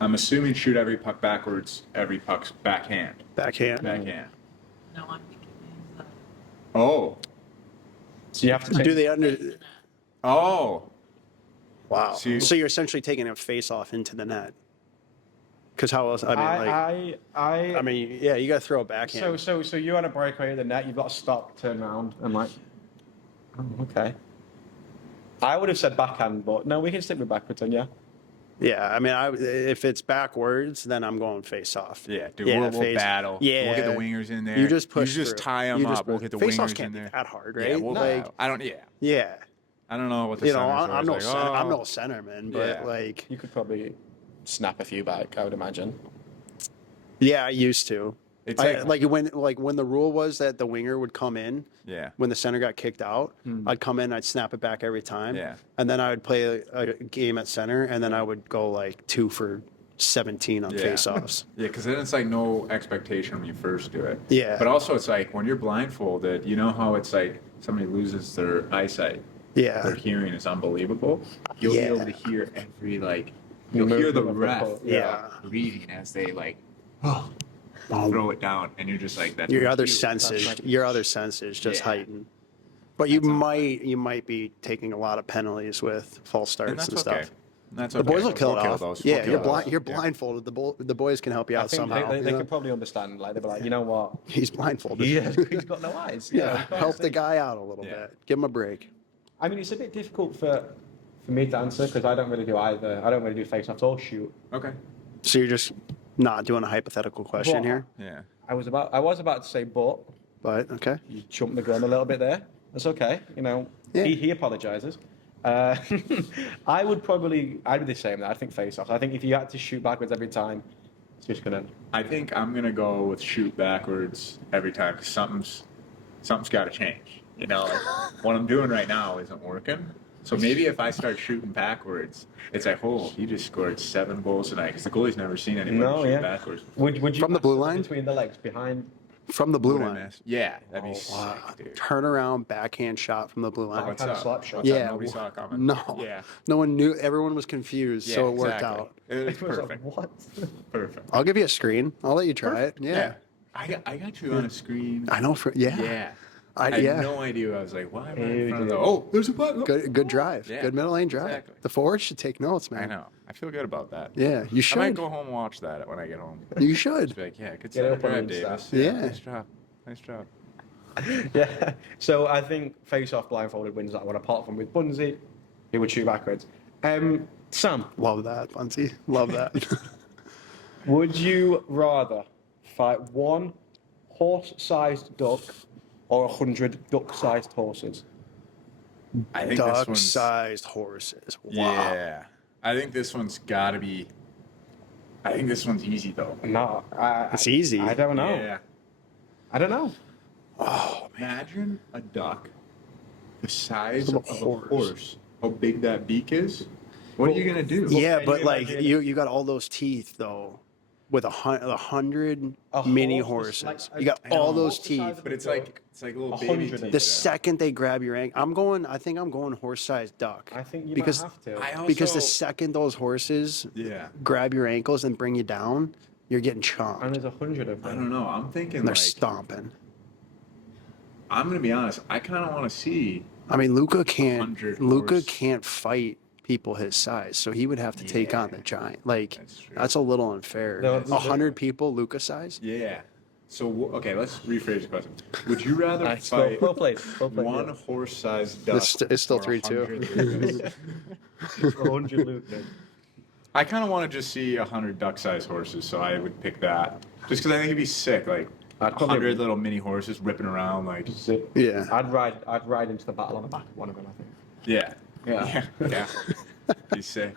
I'm assuming shoot every puck backwards, every puck's backhand. Backhand. Backhand. No, I'm thinking that. Oh. So you have to take. Do they under? Oh. Wow. So you- So you're essentially taking a face off into the net. Because how else? I mean, I mean, yeah, you got to throw it backhand. So you're on a breakaway at the net. You've got to stop, turn around, and like. Oh, okay. I would have said backhand, but no, we can stick with backwards, and yeah. Yeah, I mean, if it's backwards, then I'm going face off. Yeah, dude, Yeah, we'll face- battle. Yeah, We'll get the wingers in there. You just push. You just through. tie them You just up. We'll push- get the face-offs wingers can't in be there. that hard, right? Yeah, we'll like, I don't. Yeah. yeah, I don't know what the you know, centers I'm are. no, It's like, I'm no oh. centerman, but Yeah. like, You could probably snap a few back, I would imagine. yeah, I used to. It's Like when the rule was that the winger would come in Yeah. when the center got kicked out, I'd come in, I'd snap it back every time. Yeah. And then I would play a game at center, and then I would go like 2 for 17 on Yeah. face-offs. Yeah, because then it's like no expectation when you first do it. Yeah. But also, it's like when you're blindfolded, you know how it's like somebody loses their eyesight. Yeah. Their hearing is unbelievable. You'll Yeah. be able to hear every like. You'll hear the Movement of the ref foot, yeah. breathing as they like throw it down, and you're just like that. Your other senses just heighten. But you might be taking a lot of penalties with false starts And and, that's stuff. okay. That's The okay. boys will kill We'll it off. those. Yeah, We'll kill you're those. you're Yeah. blindfolded. The boys can help you I out think somehow. they you can know? probably understand. Like they'd be like, you know what? He's blindfolded. He's got no eyes. Yeah, you can't help the see. guy out a little Yeah. bit. Give him a break. I mean, it's a bit difficult for me to answer because I don't really do either. I don't really do face-offs or shoot. Okay. So you're just not doing a hypothetical question But- here, Yeah. I was about to say, but but okay. you jumped the gun a little bit there. That's okay. You know, Yeah. he apologizes. I'd be the same. I think face-offs. I think if you had to shoot backwards every time, it's just gonna. I think I'm gonna go with shoot backwards every time because something's got to change. You know, like, what I'm doing right now isn't working. So maybe if I start shooting backwards, it's like, oh, he just scored 7 goals tonight because the goalie's never seen anybody shoot backwards. Would you From the blue pass line? between the legs behind? From the blue Would I line. miss? Yeah, that'd be Wow. sick, dude. Turnaround backhand shot from the blue line. What's kind of up? slap shot. What's up? Yeah. Nobody saw it coming. No. Yeah. No one knew. Everyone was confused, Yeah, so it worked exactly. out. It was It was like, perfect. what? Perfect. I'll give you a screen. I'll let you try it. Yeah. I got you on a screen. I know. Yeah. Yeah. I had yeah. no idea. I was like, why am I in You front of did. the? Oh, there's a button. Good drive. Yeah, Good middle lane drive. exactly. The forwards should take notes, man. I know. I feel good about that. Yeah, you I might should. go home and watch that when I get home. You Just should. be like, yeah, good Get center up on drive, Insta. Davis. Yeah. Nice job. Nice job. Yeah. So I think face-off blindfolded wins that one, apart from with Bunzy, he would shoot backwards. Sam, Love that, Bunzy. Love that. would you rather fight one horse-sized duck or 100 duck-sized horses? I think this one's. Duck-sized horses. Wow. Yeah. I think this one's got to be. I think this one's easy though. No, It's easy. I don't know. Yeah. I don't know. Oh, imagine a duck the size Of of a a horse. horse. How big that beak is? What are you gonna do? Yeah, can but you like imagine- you got all those teeth though, with a hundred A mini horse is horses. like- You got I know. all those Horse the size teeth. of But it's duck. like little 100 baby of teeth. them. The second they grab your ankle, I think I'm going horse-sized duck. I think you because might have to. I also, because the second those horses yeah. grab your ankles and bring you down, you're getting And chomped. there's 100 of I them. don't know. I'm thinking And they're like stomping. I'm gonna be honest. I kind of want to see. I mean, Luca 100 horse. can't fight people his size, so he would have to take on the giant. Like That's true. that's a little unfair. No, it's- 100 people, Luca size. Yeah. So okay, let's rephrase the question. Would you rather Nice. fight Well played. Well played. one horse-sized duck? It's still or 3-2. 100 Lucas? 100 Luke. I kind of want to just see 100 duck-sized horses, so I would pick that. Just because I think it'd be sick, like I'd probably- 100 little mini horses ripping around, like Yeah. I'd ride into the battle on the back of one of them, I think. yeah, Yeah. yeah. Be sick.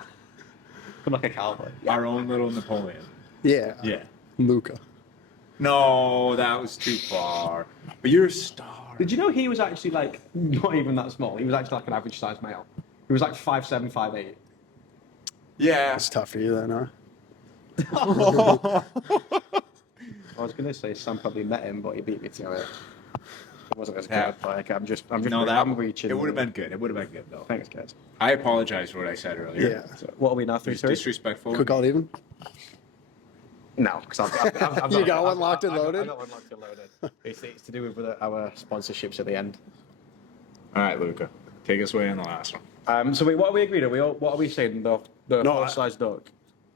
I'm like a cowboy. Our own little Napoleon. Yeah. Yeah. Luca. No, that was too far. But you're a star. Did you know he was actually like not even that small? He was actually like an average sized male. He was like 5'7", 5'8". Yeah. It's tough for you then, huh? I was gonna say Sam probably met him, but he beat me to it. It wasn't as Yeah. good. Like I'm just No, I'm reaching. it would have been good. It would have been good though. Thanks, guys. I apologize for what I said earlier. Yeah. So what are we now? It was 3-3? disrespectful. Quick all even? No, because I've You got one locked and I loaded? got one locked and loaded. It's to do with our sponsorships at the end. All right, Luca, take us away on the last one. So wait, what are we agreed on? What are we saying? The No, horse-sized duck.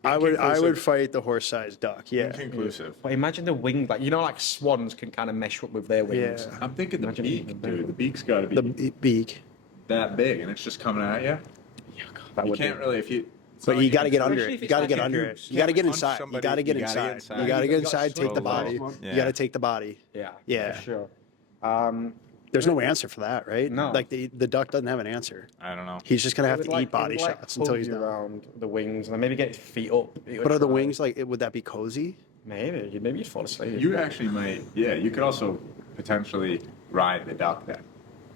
I would Inconclusive. fight the horse-sized duck. Yeah. Inconclusive. But imagine the wing, like like swans can kind of mesh up with their wings. Yeah. I'm thinking the Imagine beak, it. dude. The beak's got to be The beak. that big, and it's just coming at you. That You would can't be. really if you. it's But not you like got to can- get under Especially it. if You it's got to like get if under you it. You got to get punch inside. You somebody, got to get you gotta get inside. inside. You got to You get got inside, take the so body. low. You Yeah. got to take the body. Yeah. Yeah. For sure. There's no answer for that, right? No. Like the duck doesn't have an answer. I don't know. He's just going to have It to would, eat body it would, shots until hug he's you done. around the wings and then maybe get his feet up. It would But are the try. wings like, would that be cozy? Maybe you'd fall asleep. You actually might. Yeah, you could also potentially ride the duck then.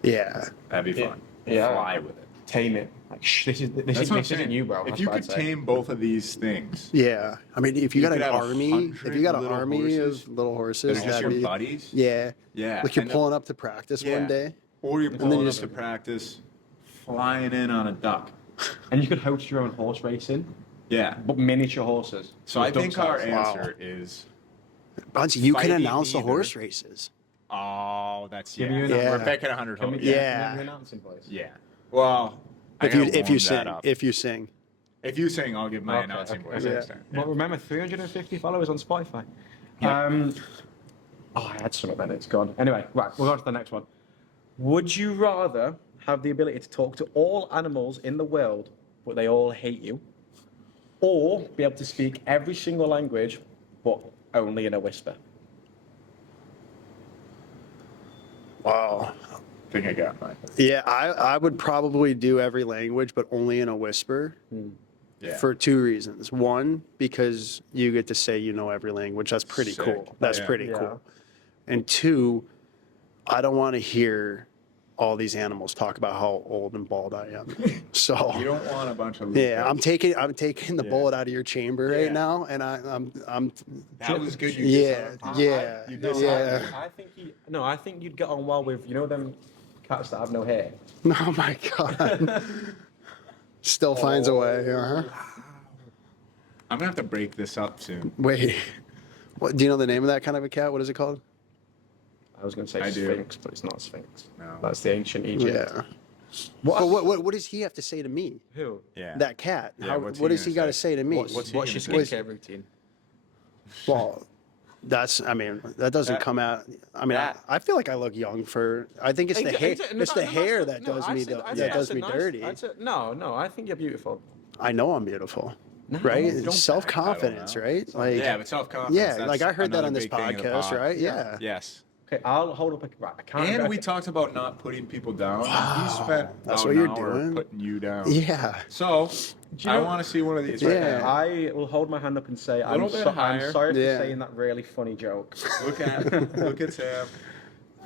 Yeah. That'd be Yeah. fun. Yeah. Fly with it. tame it. Like this That's what I'm isn't saying. you, bro. If That's you what could I'd say. tame both of these things, Yeah. I mean, if you You got could an have army, 100 if you got an little army horses of little that horses, are just that'd your be, buddies. yeah. Yeah. Like you're and then- pulling up to practice Yeah. one day. Or you're then pulling you up just- to practice, flying in on a duck. And you could host your own horse racing, Yeah. but miniature horses. So with I think duck our size. answer is. Bunch, you can Fighting announce the either. horse races. Oh, that's Give yeah. me an Yeah. We're picking 100 Can we horses. get Yeah. an announcing voice? Yeah. Well, I If you gotta if you warm sing, that up. if you sing. If you sing, I'll give my Okay, announcing okay, voice okay. next time. But remember, 350 followers on Spotify. Yeah. I had some of that. It's gone. Anyway, right. We'll go on to the next one. Would you rather have the ability to talk to all animals in the world, but they all hate you, or be able to speak every single language, but only in a whisper? Wow. I think I got mine. Yeah, I would probably do every language, but only in a whisper. Yeah. For two reasons. One, because you get to say you know every language. That's pretty Sick. cool. That's Yeah. pretty Yeah. cool. And two, I don't want to hear all these animals talk about how old and bald I am. So You don't want a bunch of. yeah, I'm Lucas. taking the Yeah. bullet out of your chamber right Yeah. now, and I'm That was good. You yeah, did that. yeah, You did yeah. I think you'd get on well with them cats that have no hair. Oh my god. Still finds a way. Uh-huh. I'm gonna have to break this up soon. Wait, what? Do you know the name of that kind of a cat? What is it called? I was going to say I do. Sphinx, but it's not a Sphinx. No. That's the ancient Egypt. Yeah. But what does he have to say to me? Who? Yeah. That cat. Yeah, what's he what does gonna he got to say? say to me? What's your gonna say? skincare routine? Well, that doesn't come out. I mean, I feel like I look young for. I think it's the hair. It's the hair that does me dirty. No, I think you're beautiful. I know I'm beautiful, No, right? don't Self-confidence, backpedal now. right? Like, Yeah, but self-confidence. yeah, that's like I heard that another on this big thing of the podcast, pod. right? Yeah. Yes. Okay, I'll hold up a. Right, I can't. And we talked about not putting people down. He spent That's about what an you're hour doing. putting you down. Yeah. So you I know- want to see one of these. Yeah. Right now. I will hold my hand up and say I'm, Little bit I'm higher. sorry for Yeah. saying that really funny joke. Look at Sam.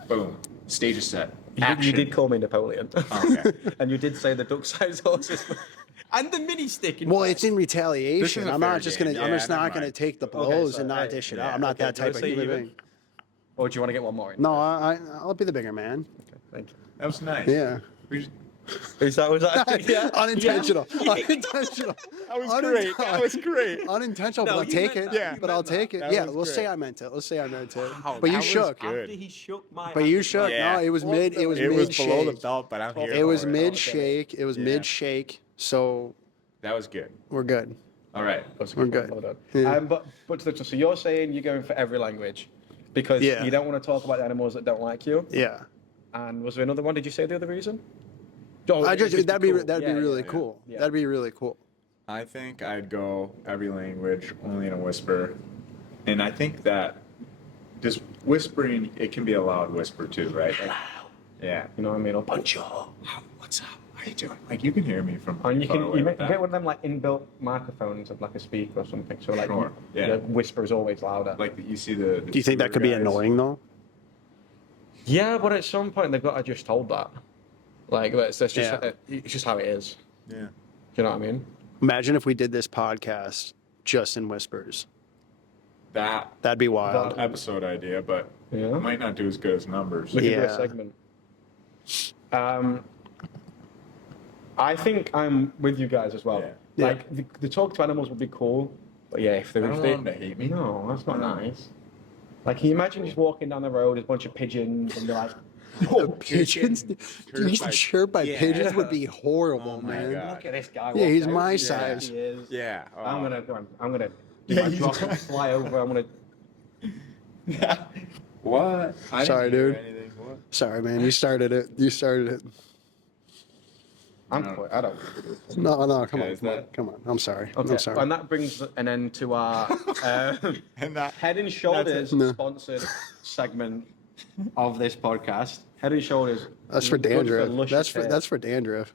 Boom. Stage is set. You Action. did call me Napoleon. Okay. And you did say the duck-sized horses. And the mini stick. Well, it's in retaliation. This is a I'm fair not just game. gonna. I'm Yeah, just never not gonna mind. take the blows so, and not hey, dish it yeah, out. I'm not okay, that do you wanna type of say human even? being. Or do you want to get one more in? No, I'll be the bigger man. Okay, thank you. That was nice. Yeah. We just- Was that yeah? Unintentional. Yeah. Unintentional. That was great. That was great. Unintentional, No, but I'll you take meant it. that. Yeah. But I'll take it. That Yeah, was let's say great. I meant it. Let's say I meant it. Wow, But you that was shook. good. After he shook my But hand, you shook. Yeah. No, it was What mid. the- It was It mid was below the shake. belt, but I'm here. It was for mid shake. It was Yeah. mid shake. So That was good. we're good. All right. We're good. Hold on. Yeah. But so you're saying you're going for every language because Yeah. you don't want to talk about the animals that don't like you. Yeah. And was there another one? Did you say the other reason? Oh, I it'd just that'd be cool. that'd Yeah, be really yeah, cool. yeah. That'd be really cool. I think I'd go every language, only in a whisper. And I think that just whispering, it can be a loud whisper too, right? Like, yeah. You know what I mean? Or Bonjour. What's up? How you doing? Like you can hear me from And you far can away you with get that. one of them like inbuilt microphones of like a speaker or something. So like Sure, yeah. the whisper is always louder. Like you see the Do you think that could be guys. annoying though? Yeah, but at some point they've got to just hold that. Like that's just Yeah. it's just how it is. Yeah. You know what I mean? Imagine if we did this podcast just in whispers. That'd be wild. Episode idea, but Yeah. it might not do as good as numbers. We could do Yeah. a segment. I think I'm with you guys as well. Yeah. Like the talk to animals would be cool, but yeah, if they I if don't they, want them to hate me. No, that's not No. nice. Like, can you imagine just walking down the road, there's a bunch of pigeons, and you're like, oh, Pigeons, Chirps by- chirp by Yeah. pigeons would be horrible, Oh my man. God. look at this guy. Yeah, he's walking my out. size. He is. Yeah. I'm gonna do Yeah, my he's drop and right. fly over. I'm gonna. What? I didn't Sorry, hear dude. anything. What? Sorry, man. You started it. You started it. I'm No. quite, I don't. No, come Okay, on, is come on, that- come on. I'm sorry. Okay, I'm sorry. and that brings an end to our And that. Head and Shoulders No. sponsored segment of this podcast. Head and Shoulders. That's for good dandruff. luscious hair. That's for dandruff.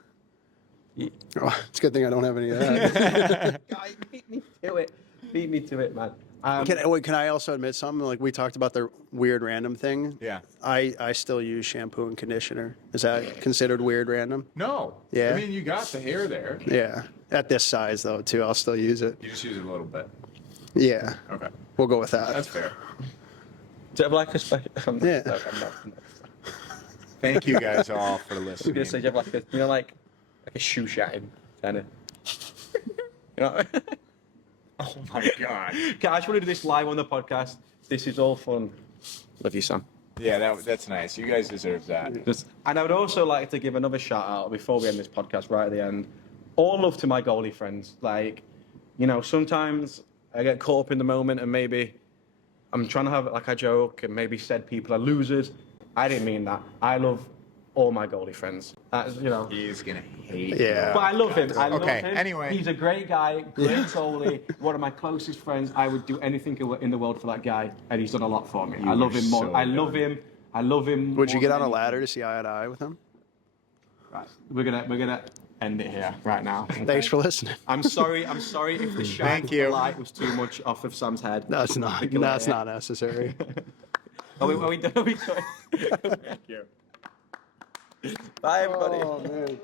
Yeah. Oh, it's a good thing I don't have any of that. Guy, beat me to it. Beat me to it, man. Can I also admit something? Like we talked about the weird random thing. Yeah. I still use shampoo and conditioner. Is that considered weird random? No. Yeah. I mean, you got the hair there. Yeah. At this size though, too. I'll still use it. You just use it a little bit. Yeah. Okay. We'll go with that. That's fair. Do you have like a special? Yeah. No, I'm not. Thank you guys all for I was listening. gonna say, do you have like a, like a shoe shine kind of. You know. Oh my god. Okay, I just want to do this live on the podcast. This is all fun. Love you, Sam. Yeah, that's nice. You guys deserve that. And I would also like to give another shout out before we end this podcast right at the end. All love to my goalie friends. Like, you know, sometimes I get caught up in the moment and maybe I'm trying to have like a joke and maybe said people are losers. I didn't mean that. I love all my goalie friends. That's, you know. He's gonna hate. Yeah. But I love him. I love Okay, him. anyway. He's a great guy, great goalie, one of my closest friends. I would do anything in the world for that guy, and he's done a lot for me. I love are him more. so I love good. him. I love him. Would you more get than on a anything. ladder to see eye to eye with him? Right. We're gonna end it here right now. Thanks for listening. I'm sorry if the shine Thank of the you. light was too much off of Sam's head. That's not. That's not necessary. Are we done? Are we done? Thank you. Bye, everybody. Oh man.